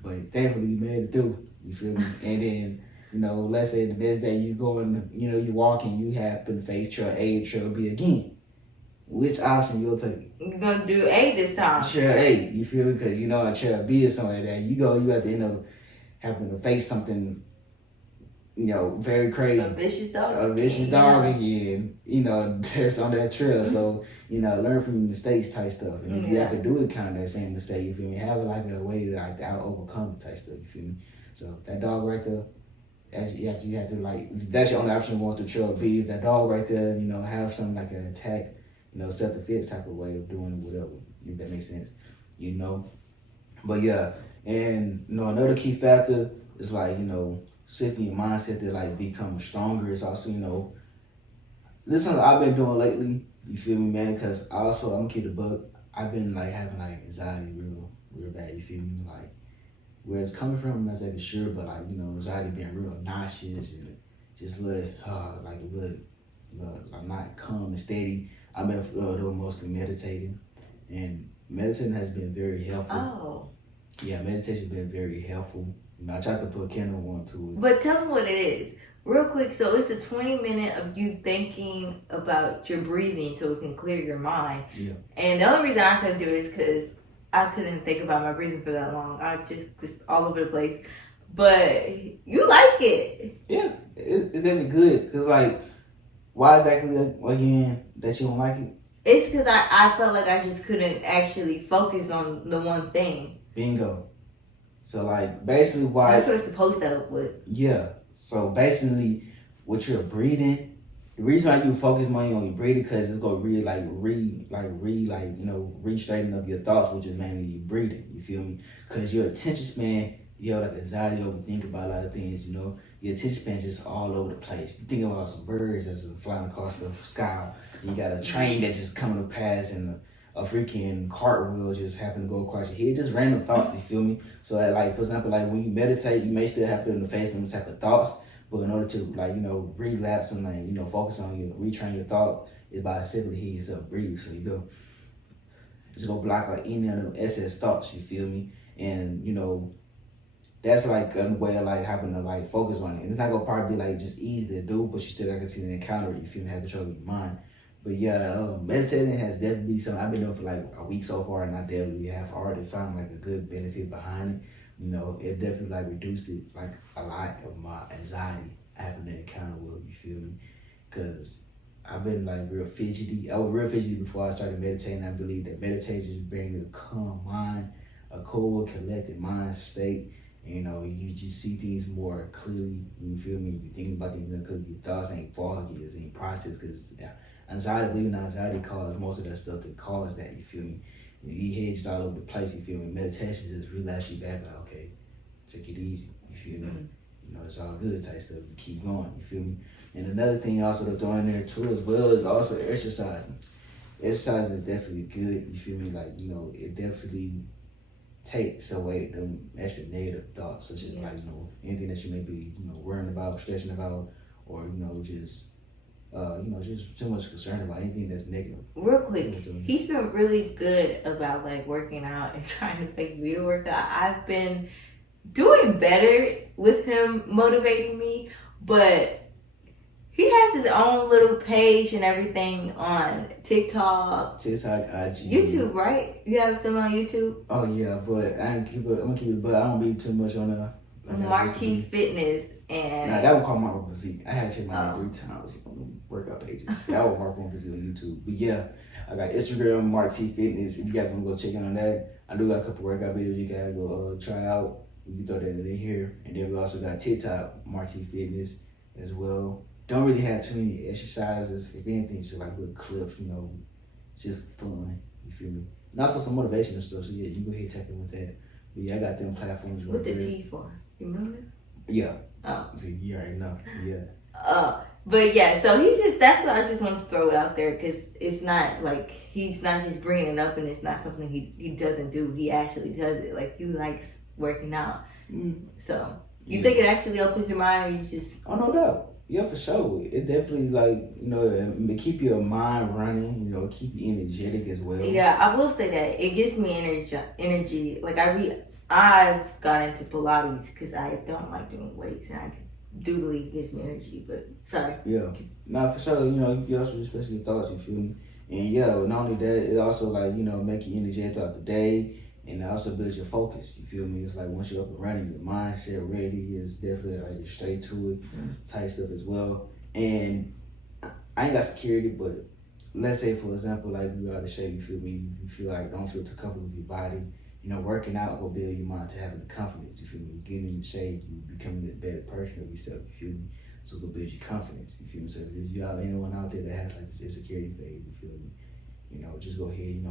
But thankfully you made it through, you feel me? And then, you know, let's say the next day you going, you know, you walking, you happen to face trail A, trail B again. Which option you'll take? You're gonna do A this time. Trail A, you feel me? Because you know, in trail B or something like that, you at the end of having to face something, you know, very crazy. A vicious dog. A vicious dog again, you know, that's on that trail. So, you know, learn from your mistakes type stuff. And if you have to do it kind of that same mistake, you feel me? Have like a way to like out overcome type stuff, you feel me? So that dog right there, you have to like, that's your only option going through trail B. If that dog right there, you know, have something like an attack, you know, self-defense type of way of doing whatever, if that makes sense, you know? But yeah, and you know, another key factor is like, you know, shifting your mindset to like become stronger is also, you know, this is something I've been doing lately, you feel me, man? Because also, I'm gonna keep the book, I've been like having like anxiety real bad, you feel me? Like, where it's coming from, I'm not exactly sure, but like, you know, anxiety being real nauseous and just I'm not calm and steady. I've been doing mostly meditating, and meditating has been very helpful. Oh. Yeah, meditation has been very helpful. You know, I tried to put a candle on to it. But tell them what it is. Real quick, so it's a 20-minute of you thinking about your breathing so it can clear your mind. Yeah. And the only reason I couldn't do it is because I couldn't think about my breathing for that long. I just was all over the place. But you like it. Yeah, it's definitely good. Because, like, why exactly, again, that you don't like it? It's because I felt like I just couldn't actually focus on the one thing. Bingo. So, like, basically why... That's what it's supposed to help with. Yeah. So, basically, what you're breathing, the reason why you focus money on your breathing, because it's going to re-straighten up your thoughts, which is mainly your breathing. You feel me? Because your attention span, you have, like, anxiety, overthink about a lot of things, you know? Your attention span just all over the place. You think about some birds that's flying across the sky. You got a train that just coming to pass and a freaking cartwheel just happen to go across your head. Just random thoughts, you feel me? So that, like, for example, like when you meditate, you may still have to face them type of thoughts, but in order to, like, you know, relapse and, like, you know, focus on your, retrain your thought is by simply hearing yourself breathe. So you go, just go block like any of them excess thoughts, you feel me? And, you know, that's like a way of like having to like focus on it. And it's not gonna probably be like just easy to do, but you still gotta continue to encounter it. You feel me? Have control of your mind. But yeah, meditating has definitely been something I've been doing for like a week so far, and I definitely have already found like a good benefit behind it. You know, it definitely like reduced it like a lot of my anxiety having to encounter with, you feel me? Cause I've been like real fidgety. I was real fidgety before I started meditating. I believe that meditation brings a calm mind, a cool, collected mind state. You know, you just see things more clearly. You feel me? You think about things more clearly. Your thoughts ain't foggy, it's ain't processed. Because anxiety, believing anxiety causes most of that stuff that causes that. You feel me? Your head just all over the place. You feel me? Meditation just relax you back. Like, okay, take it easy. You feel me? Mm-hmm. You know, it's all good type stuff. You keep going. You feel me? And another thing also to throw in there too as well is also exercising. Exercising is definitely good. You feel me? Like, you know, it definitely takes away them extra negative thoughts, such as like, you know, anything that you may be, you know, worrying about, stressing about, or, you know, just too much concern about anything that's negative. Real quick, he's been really good about like working out and trying to make me to work out. I've been doing better with him motivating me, but He has his own little page and everything on TikTok, IG, YouTube, right? You have some on YouTube? Oh yeah, but I'm gonna keep it, but I don't be too much on Mark T Fitness and nah, that one called Mark Physique. I had to check my name 3 times on the workout pages. That was Mark Physique on YouTube. But yeah, I got Instagram, Mark T Fitness. If you guys wanna go check in on that, I do got a couple workout videos you guys go try out. We can throw that in here. And then we also got TikTok, Mark T Fitness as well. Don't really have too many exercises. If anything, just like little clips, just fun. You feel me? And also some motivational stuff. So yeah, you go ahead and tap in with that. But yeah, I got them platforms right what the there. T for? You remember? Yeah. Oh. See, you already know. Yeah. But yeah, so that's what I just want to throw out there, because it's not like he's not just bringing it up and it's not something he doesn't do. He actually does it. Like, he likes working out. So you think it actually opens your mind, or you just... Oh, no doubt. Yeah, for sure. It definitely, keep your mind running, keep you energetic as well. Yeah, I will say that. It gives me energy. Like, I've got into Pilates because I don't like doing weights, and I do believe it gives me energy, but sorry. Yeah. No, for sure, you also express your thoughts, you feel me? And yeah, not only that, it also, make you energetic throughout the day, and it also builds your focus, you feel me? It's like once you're up and running, your mindset ready is definitely like straight to it, type stuff as well. And I ain't got security, but let's say, for example, like you out of shape, you feel me? You feel like don't feel too comfortable with your body. Working out will build your mind to having the confidence, you feel me? Getting in shape, you becoming a better person of yourself, you feel me? So it'll build your confidence, you feel me? So if you out anyone out there that has like this insecurity phase, you feel me? Just go ahead,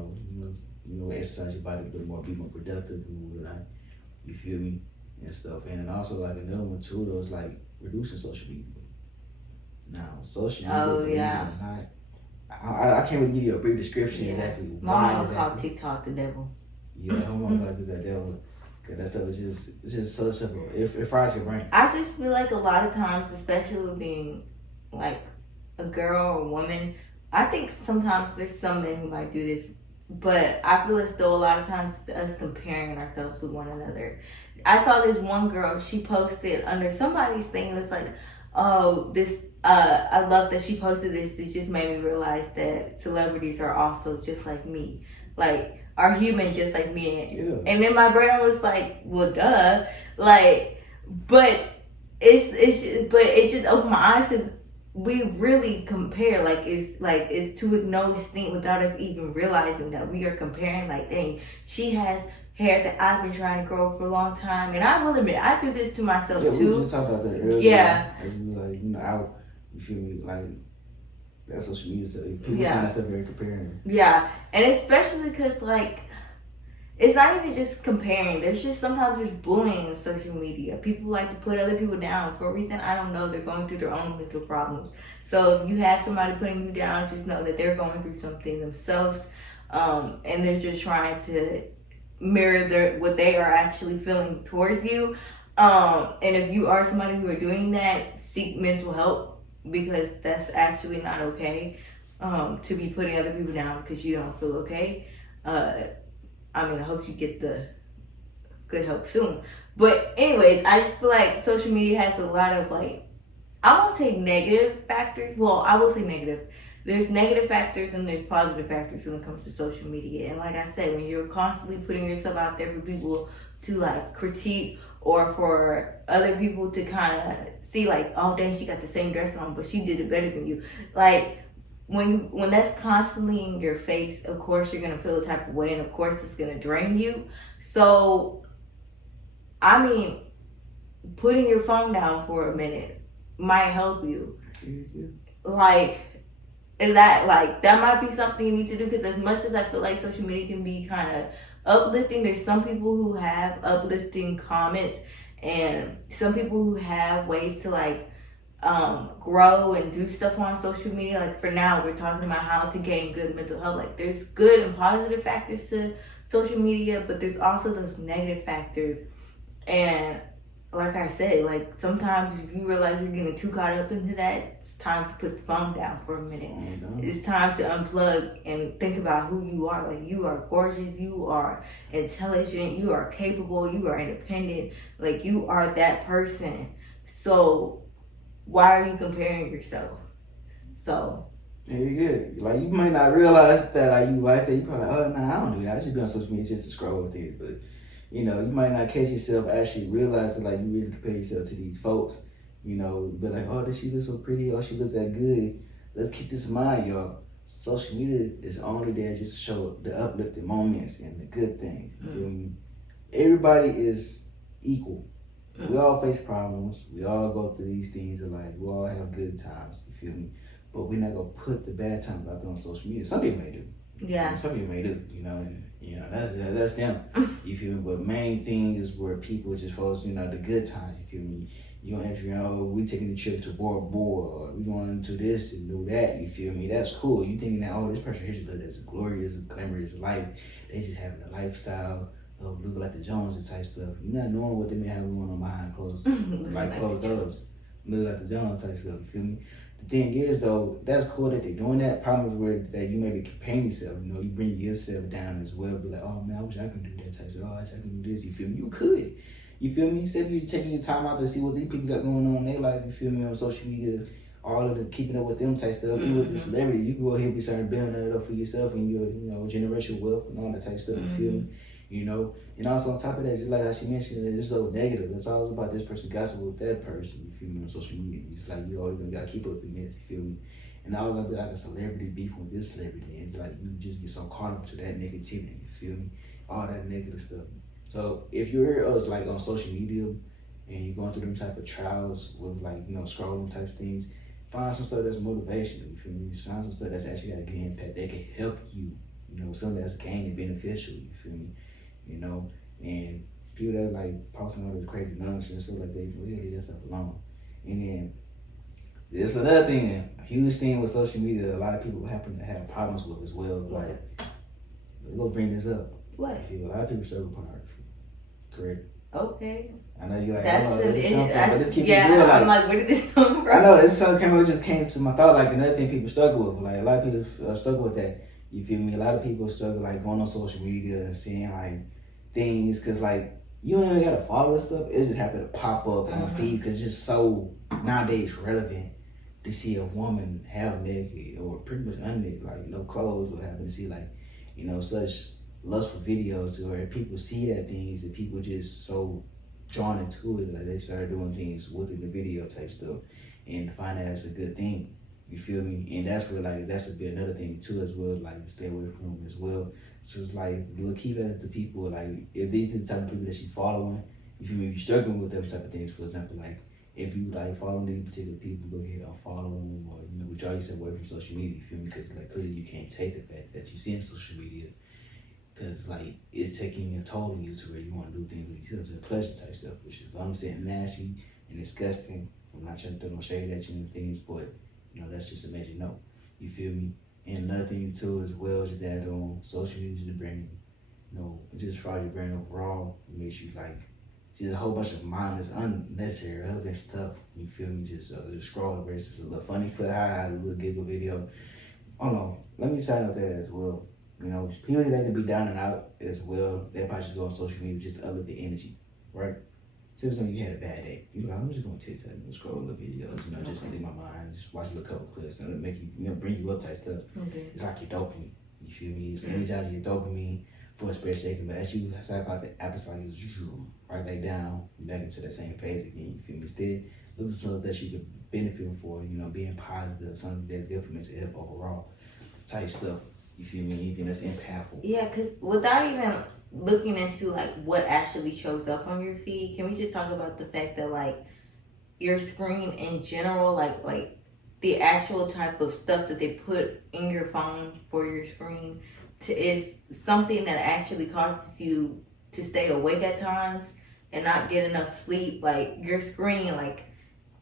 exercise your body a bit more, be more productive and whatnot, you feel me? And stuff. And also like another one too, though, is like reducing social media. Now, social media, oh yeah. I can't really give you a brief description exactly. My mom called TikTok the devil. Yeah, my mom calls it that devil. Cause that stuff is just so simple. It fries your brain. I just feel like a lot of times, especially with being like a girl or a woman, I think sometimes there's some men who might do this, but I feel as though a lot of times it's us comparing ourselves with one another. I saw this one girl, she posted under somebody's thing, it was like, oh, this, I love that she posted this. It just made me realize that celebrities are also just like me. Like, are human just like me. Yeah. And then my brain was like, well, duh. Like, but it just opened my eyes, because we really compare. Like, it's to ignore this thing without us even realizing that we are comparing. Like, dang, she has hair that I've been trying to grow for a long time. And I will admit, I do this to myself too. We just talked about that earlier. Yeah. You feel me? Like, that's social media stuff. People find themselves very comparing. Yeah. And especially because, like, it's not even just comparing. There's just sometimes there's bullying on social media. People like to put other people down for a reason I don't know. They're going through their own mental problems. So if you have somebody putting you down, just know that they're going through something themselves, and they're just trying to mirror what they are actually feeling towards you. And if you are somebody who are doing that, seek mental help, because that's actually not okay. To be putting other people down because you don't feel okay. I hope you get the good help soon. But anyways, I just feel like social media has a lot of, like, I won't say negative factors. Well, I will say negative. There's negative factors and there's positive factors when it comes to social media. And like I said, when you're constantly putting yourself out there for people to, like, critique, or for other people to kind of see, like, oh, dang, she got the same dress on, but she did it better than you. Like, when that's constantly in your face, of course you're going to feel a type of way, and of course it's going to drain you. So, putting your phone down for a minute might help you. Like, and that might be something you need to do, because as much as I feel like social media can be kind of uplifting, there's some people who have uplifting comments, and some people who have ways to, like, grow and do stuff on social media. Like, for now, we're talking about how to gain good mental health. Like, there's good and positive factors to social media, but there's also those negative factors. And like I said, like, sometimes if you realize you're getting too caught up into that, it's time to put the phone down for a minute. It's time to unplug and think about who you are. Like, you are gorgeous, you are intelligent, you are capable, you are independent. Like, you are that person. So why are you comparing yourself? So yeah, good. Like you might not realize that like you like that. You probably like, oh nah, I don't do that. I just be on social media just to scroll with it. But you know, you might not catch yourself actually realizing like you really compare yourself to these folks. You know, but like, oh, does she look so pretty? Oh, she look that good. Let's keep this in mind, y'all. Social media is only there just to show the uplifting moments and the good things. You feel me? Everybody is equal. We all face problems. We all go through these things in life. We all have good times. You feel me? But we're not gonna put the bad times out there on social media. Some people may do. yeah, Some people may do. That's them. You feel me? But main thing is where people just focus. The good times. You feel me? You know, we taking a trip to Bora Bora, or we going to this and do that. You feel me? That's cool. You thinking that this person here just live this glorious, glamorous life. They just having a lifestyle of look like the Joneses type stuff. You're not knowing what they may have going on behind closed doors. Look like the Jones type stuff. You feel me? The thing is though, that's cool that they're doing that. Problem is where that you may be comparing yourself. You bring yourself down as well. Be like, oh man, I wish I could do that type stuff. Oh, I wish I could do this. You feel me? You could. You feel me? Say if you're taking your time out to see what these people got going on in their life, you feel me, on social media, all of the keeping up with them type stuff, even with the celebrity, you can go ahead and be starting building it up for yourself and your, generational wealth and all that type of stuff, you feel me? And also on top of that, just like how she mentioned, it's so negative. It's always about this person gossiping with that person, you feel me, on social media. It's like you always gotta keep up with the mess, you feel me? And always gonna be like a celebrity beef with this celebrity. It's like you just get so caught up to that negativity, you feel me? All that negative stuff. So if you're like on social media and you're going through them type of trials with like, scrolling type things, find some stuff that's motivational, you feel me? Find some stuff that's actually got a good impact that can help you, something that's gained and beneficial, you feel me? And people that like posting all this crazy nonsense and stuff like that, leave that stuff alone. And then there's another thing, a huge thing with social media, a lot of people happen to have problems with as well. Like, we're gonna bring this up. what? A lot of people struggle with pornography. Correct. Okay. I know you're like, That's where did this come from? But this keep it yeah. real. Like, I'm like, where did this come from? I know it's something just came to my thought. Like another thing people struggle with. Like a lot of people struggle with that. You feel me? A lot of people struggle like going on social media and seeing like things because like you don't even gotta follow this stuff. It just happen to pop up on feeds because it's just so nowadays relevant to see a woman half naked or pretty much unnaked, like no clothes. What happen to see like such lustful videos where people see that things and people just so drawn into it, like they started doing things within the video type stuff and find that it's a good thing. You feel me? And that's where like that's a bit another thing too as well, like to stay away from them as well. So it's like look, keep it to people like if these are the type of people that you following, you feel me, if you're struggling with them type of things, for example, like if you like following these particular people, go ahead and follow them or withdraw yourself away from social media, you feel me? Because like clearly you can't take the fact that you see in social media. Because, like, it's taking a toll on you to where you want to do things with yourself, it's a pleasure type stuff, which is, I'm saying, nasty and disgusting. I'm not trying to throw no shade at you and things, but, that's just to let you know. You feel me? And another thing, too, as well, is that social media just bring, just fry your brain overall. It makes you, like, just a whole bunch of mindless, unnecessary, relevant stuff. You feel me? Just scroll the rest. It's a little funny, put a little giggle video. I don't know. Let me sign up that as well. People that can be down and out as well, they probably just go on social media just to uplift the energy, right? So if you had a bad day, you're like, I'm just going to TikTok and scroll a little videos, just get in my mind, just watch a little couple clips and it'll make you, bring you up type stuff. Okay. It's like your dopamine, you feel me? It's energizing your dopamine for a spare second, but as you say about the appetite, it's right back down, back into that same phase again, you feel me? Instead, look for something that you can benefit for, being positive, something that's good for mental health overall, type stuff. You feel me? Anything that's impactful. Yeah, because without even looking into like what actually shows up on your feed, can we just talk about the fact that like your screen in general, like the actual type of stuff that they put in your phone for your screen is something that actually causes you to stay awake at times and not get enough sleep. Like your screen,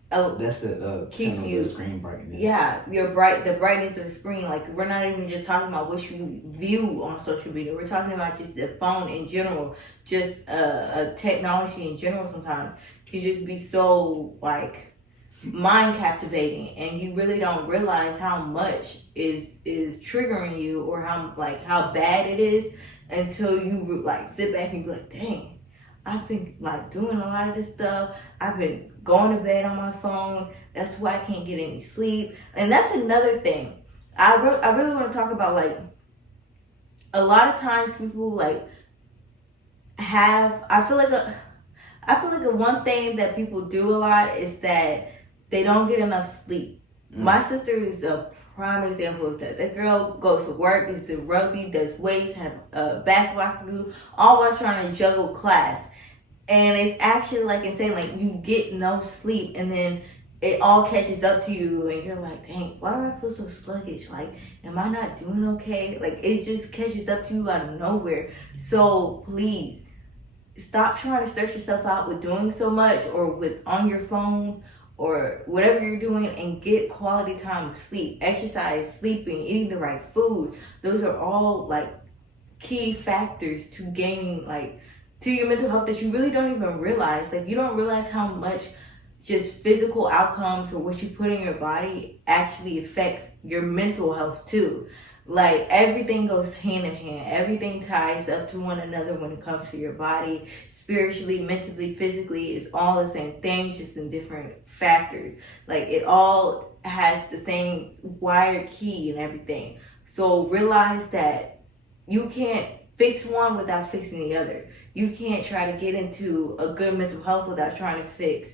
that's the keeps you screen brightness. Yeah, the brightness of the screen. Like we're not even just talking about what you view on social media. We're talking about just the phone in general, just technology in general. Sometimes can just be so like mind captivating, and you really don't realize how much is triggering you or how bad it is until you like sit back and be like, dang. I've been like doing a lot of this stuff. I've been going to bed on my phone. That's why I can't get any sleep. And that's another thing. I really want to talk about, like, a lot of times people like have, I feel like the one thing that people do a lot is that they don't get enough sleep. My sister is a prime example of that. That girl goes to work, does rugby, does weights, has basketball to do, all while trying to juggle class. And it's actually like insane. Like, you get no sleep, and then it all catches up to you, and you're like, dang, why do I feel so sluggish? Like, am I not doing okay? Like, it just catches up to you out of nowhere. So please stop trying to stress yourself out with doing so much, or with on your phone, or whatever you're doing, and get quality time of sleep. Exercise, sleeping, eating the right food. Those are all like key factors to gaining, like, to your mental health that you really don't even realize. Like, you don't realize how much just physical outcomes or what you put in your body actually affects your mental health too. Like, everything goes hand in hand. Everything ties up to one another when it comes to your body. Spiritually, mentally, physically, it's all the same thing, just in different factors. Like, it all has the same wired key and everything. So realize that you can't fix one without fixing the other. You can't try to get into a good mental health without trying to fix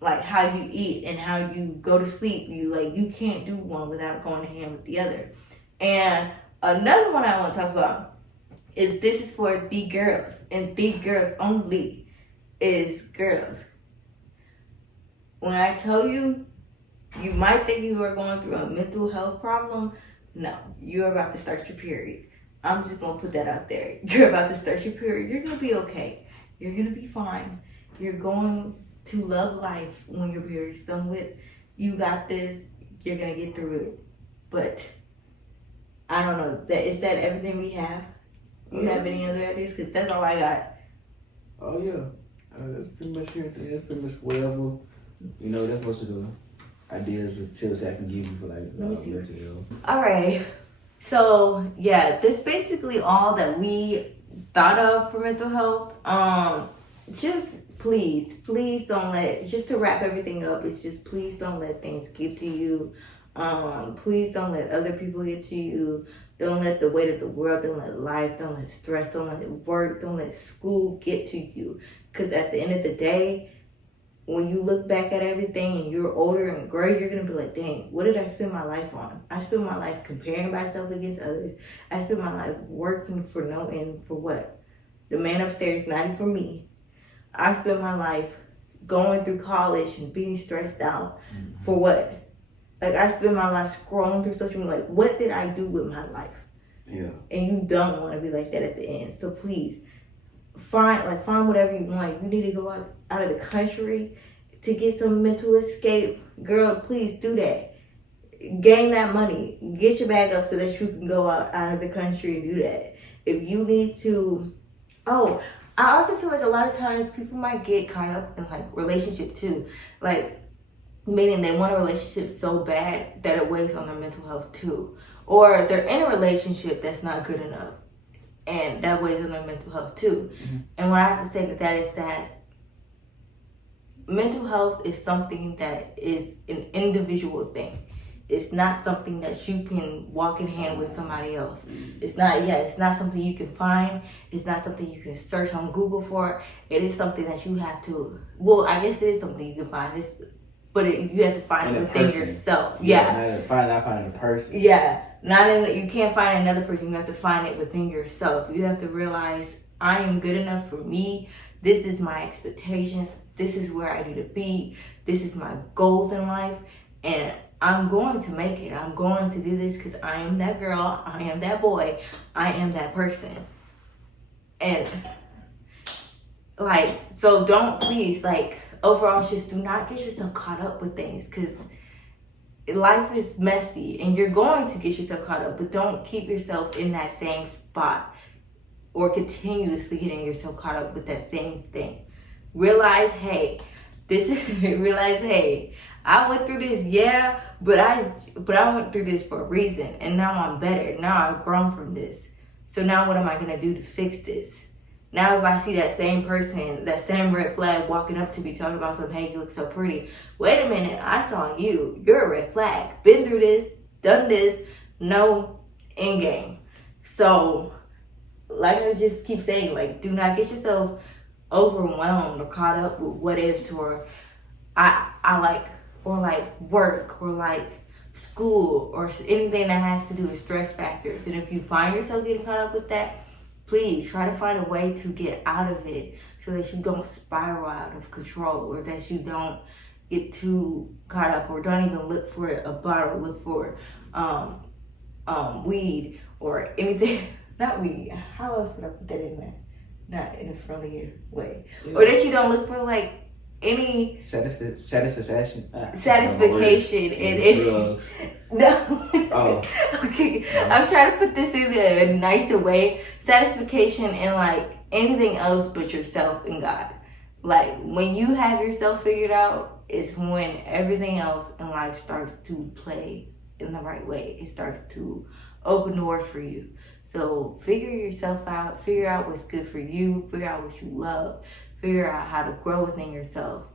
like how you eat and how you go to sleep. You can't do one without going hand with the other. And another one I want to talk about is, this is for the girls, and the girls only, is girls. When I tell you, you might think you are going through a mental health problem. No, you're about to start your period. I'm just going to put that out there. You're about to start your period. You're going to be okay. You're going to be fine. You're going to love life when your period's done with. You got this. You're going to get through it. But I don't know. Is that everything we have? You have any other ideas? Because that's all I got. Oh, yeah. That's pretty much everything. That's pretty much whatever. That's most of the ideas and tips that I can give you for, like, mental health. All right. So, yeah, this basically all that we thought of for mental health. Just please don't let, just to wrap everything up, it's just, please don't let things get to you. Please don't let other people get to you. Don't let the weight of the world, don't let life, don't let stress, don't let work, don't let school get to you. Because at the end of the day, when you look back at everything and you're older and gray, you're going to be like, dang, what did I spend my life on? I spent my life comparing myself against others. I spent my life working for no end. For what? The man upstairs, not even for me. I spent my life going through college and being stressed out. For what? Like, I spent my life scrolling through social media. Like, what did I do with my life? Yeah. And you don't want to be like that at the end. So please, find whatever you want. You need to go out of the country to get some mental escape. Girl, please do that. Gain that money. Get your bag up so that you can go out of the country and do that. If you need to... Oh, I also feel like a lot of times people might get caught up in, like, relationship too. Like, meaning they want a relationship so bad that it weighs on their mental health too. Or they're in a relationship that's not good enough, and that weighs on their mental health too. And what I have to say to that is that mental health is something that is an individual thing. It's not something that you can walk in hand with somebody else. It's not something you can find. It's not something you can search on Google for. It is something that you have to, well, I guess it is something you can find. But you have to find it within yourself. Yeah. Not find a person. Yeah. You can't find another person. You have to find it within yourself. You have to realize, I am good enough for me. This is my expectations. This is where I need to be. This is my goals in life. And I'm going to make it. I'm going to do this because I am that girl. I am that boy. I am that person. And, like, so don't, please, like, overall, just do not get yourself caught up with things, because life is messy and you're going to get yourself caught up, but don't keep yourself in that same spot or continuously getting yourself caught up with that same thing. Realize, hey, I went through this, yeah, but I went through this for a reason, and now I'm better. Now I've grown from this. So now what am I going to do to fix this? Now if I see that same person, that same red flag walking up to me talking about something, hey, you look so pretty. Wait a minute, I saw you. You're a red flag. Been through this, done this, no end game. So, like I just keep saying, like, do not get yourself overwhelmed or caught up with what ifs or I like, or like work or like school or anything that has to do with stress factors. And if you find yourself getting caught up with that, please try to find a way to get out of it so that you don't spiral out of control, or that you don't get too caught up, or don't even look for a bottle, look for weed or anything. Not weed. How else would I put that in there? Not in a friendlier way. Yeah. Or that you don't look for like any satisfaction and drugs. No. Oh. Okay. No. I'm trying to put this in a nicer way. Satisfaction and like anything else but yourself and God. Like when you have yourself figured out is when everything else in life starts to play in the right way. It starts to open doors for you. So figure yourself out, figure out what's good for you, figure out what you love, figure out how to grow within yourself.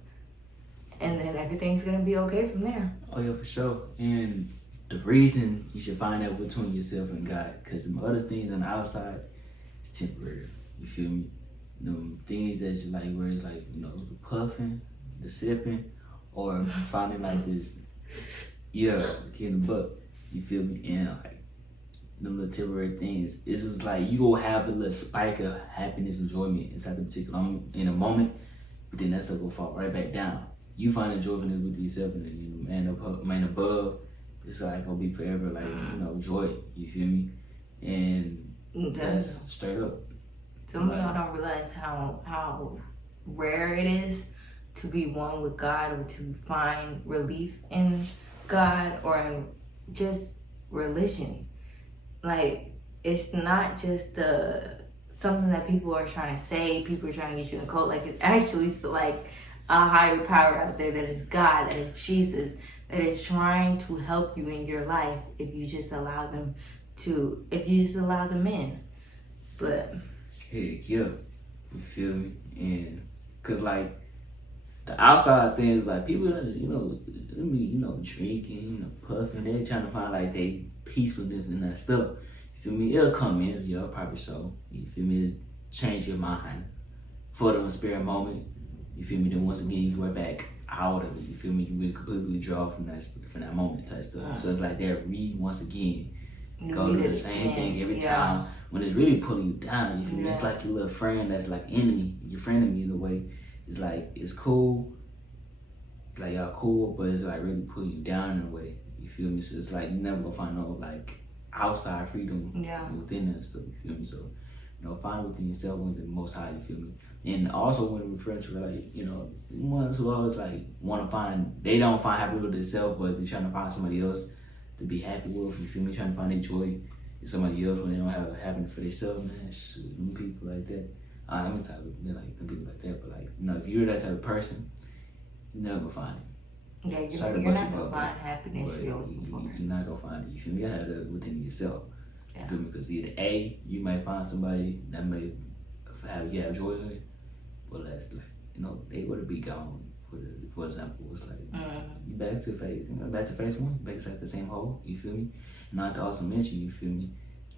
And then everything's gonna be okay from there. Oh yeah, for sure. And the reason you should find out between yourself and God, because some other things on the outside is temporary. You feel me? Things that you like, where it's like, the puffing, the sipping, or finding like this, the kid in the butt. You feel me? And like them little temporary things, it's just like you gonna have a little spike of happiness, enjoyment inside the particular in a moment, but then that stuff will fall right back down. You find enjoyment with yourself, and then man above, it's like gonna be forever, like joy. You feel me? And that's straight up. Some of y'all don't realize how rare it is to be one with God, or to find relief in God, or in just religion. Like, it's not just something that people are trying to say, people are trying to get you in a cult. Like, it's actually like a higher power out there that is God, that is Jesus, that is trying to help you in your life if you just allow them in. But heck yeah, you feel me? And cause like the outside things, like people, drinking, puffing, they're trying to find like they peacefulness and that stuff. You feel me? It'll come in, probably so. You feel me? Change your mind for the spare moment. You feel me? Then once again, you go back out of it. You feel me? You will completely draw from that moment type stuff. So it's like that once again, go to the same thing every time when it's really pulling you down. You feel me? It's like your little friend that's like enemy, your frenemy in a way. It's like, it's cool, like y'all cool, but it's like really pulling you down in a way. You feel me? So it's like you never gonna find no like outside freedom within that stuff. You feel me? So find within yourself, within the Most High. You feel me? And also when referring to like ones who always like want to find, they don't find happy with themselves, but they're trying to find somebody else to be happy with. You feel me? Trying to find their joy in somebody else when they don't have happiness for themselves, man. Shoot, them people like that. I'm just like them people like that, but like if you're that type of person, you're never gonna find it. Yeah, you're not gonna find happiness. You're not gonna find it. You feel me? You gotta have it within yourself. You feel me? Because either A, you might find somebody that may have joy in it, but that's like they would be gone. For example, it's like you back to phase one, back to the same hole. You feel me? Not to also mention, you feel me?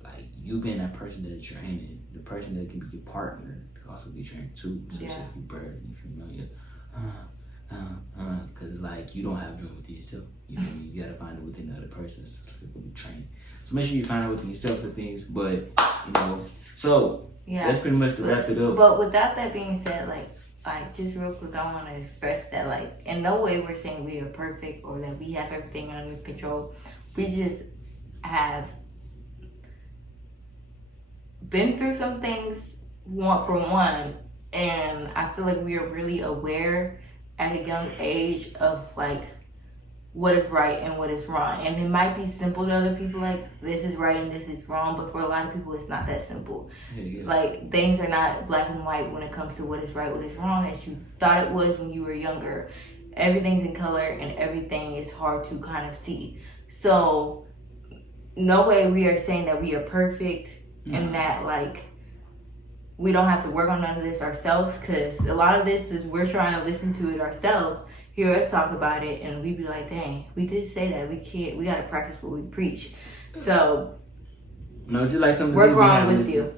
Like you being that person that's draining, the person that can be your partner can also be drained too. So it's like you burden. You feel me? Cause like you don't have joy within yourself. You feel me? You gotta find it within the other person. So it's like trained. So make sure you find it within yourself for things. But so that's pretty much to wrap it up. But without that being said, like just real quick, I want to express that like in no way we're saying we are perfect or that we have everything under control. We just have been through some things for one, and I feel like we are really aware at a young age of like what is right and what is wrong. And it might be simple to other people, like this is right and this is wrong, but for a lot of people it's not that simple. Like things are not black and white when it comes to what is right, what is wrong, as you thought it was when you were younger. Everything's in color and everything is hard to kind of see. So no way we are saying that we are perfect and that like we don't have to work on none of this ourselves, because a lot of this is we're trying to listen to it ourselves, hear us talk about it, and we be like, dang, we did say that. We got to practice what we preach. So, no, just like something work around with you.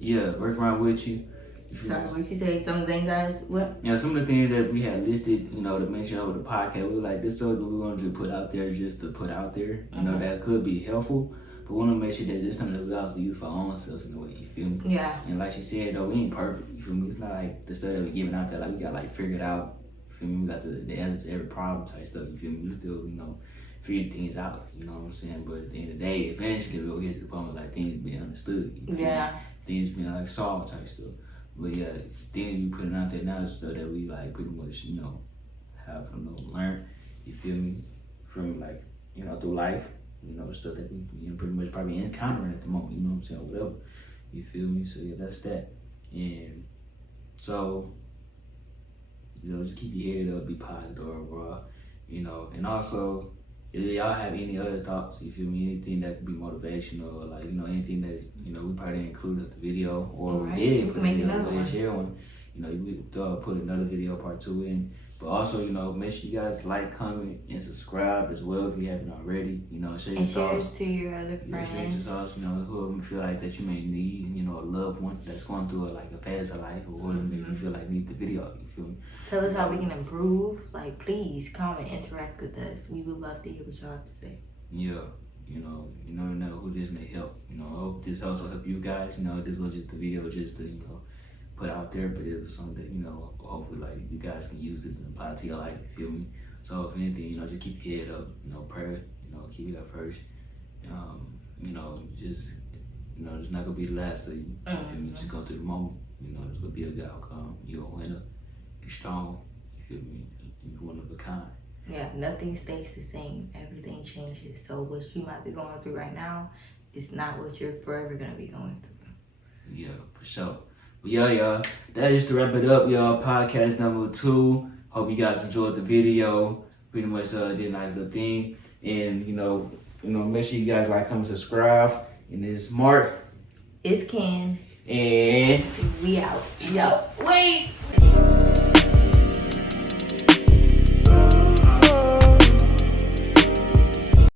Yeah, work around with you. Sorry, what you say? Some of the things, guys? What? Yeah, some of the things that we had listed, to mention over the podcast, we were like, this is something we want to put out there just to put out there. You know, that could be helpful, but we want to make sure that this is something that we also use for our own selves in a way, you feel me? Yeah. And like she said, though, we ain't perfect, you feel me? It's not like the stuff that we're giving out there, like we got like figured out, you feel me? We got the answer to every problem type stuff, you feel me? We still, figure things out, you know what I'm saying? But at the end of the day, eventually we'll get to the point where like things being understood, you feel me? Things being like solved type stuff. But yeah, things we putting out there now is stuff that we like pretty much, have learned, you feel me, from like, through life, stuff that we pretty much probably encountering at the moment, you know what I'm saying, whatever, you feel me? So yeah, that's that. And so, just keep your head up, be positive overall, and also, if y'all have any other thoughts, you feel me, anything that could be motivational, or like, anything that, we probably didn't include in the video, or we did put in the video, share one, we put another video part 2 in. But also, make sure you guys like, comment, and subscribe as well if you haven't already, share your thoughts. Share it to your other friends. Share your thoughts, whoever you feel like that you may need, a loved one that's going through a phase of life, or whatever make you feel like need the video, you feel me? Tell us how we can improve. Like, please comment, interact with us. We would love to hear what y'all have to say. Yeah, you never know who this may help. I hope this also help you guys. This was just the video just to, put out there, but it was something that, hopefully like you guys can use this and apply to your life, you feel me? So if anything, just keep your head up, pray, keep it up first. Just it's not gonna be the last of you. You feel me? Just go through the moment, there's gonna be a good outcome. You're a winner, you're strong, you feel me? You're one of a kind. Yeah, nothing stays the same. Everything changes. So what you might be going through right now is not what you're forever gonna be going through. Yeah, for sure. But yeah, y'all, that's just to wrap it up, y'all. Podcast number 2. Hope you guys enjoyed the video. Pretty much did a nice little thing. And make sure you guys like, comment, subscribe. And it's Mark. It's Ken. And we out. Yo, wait.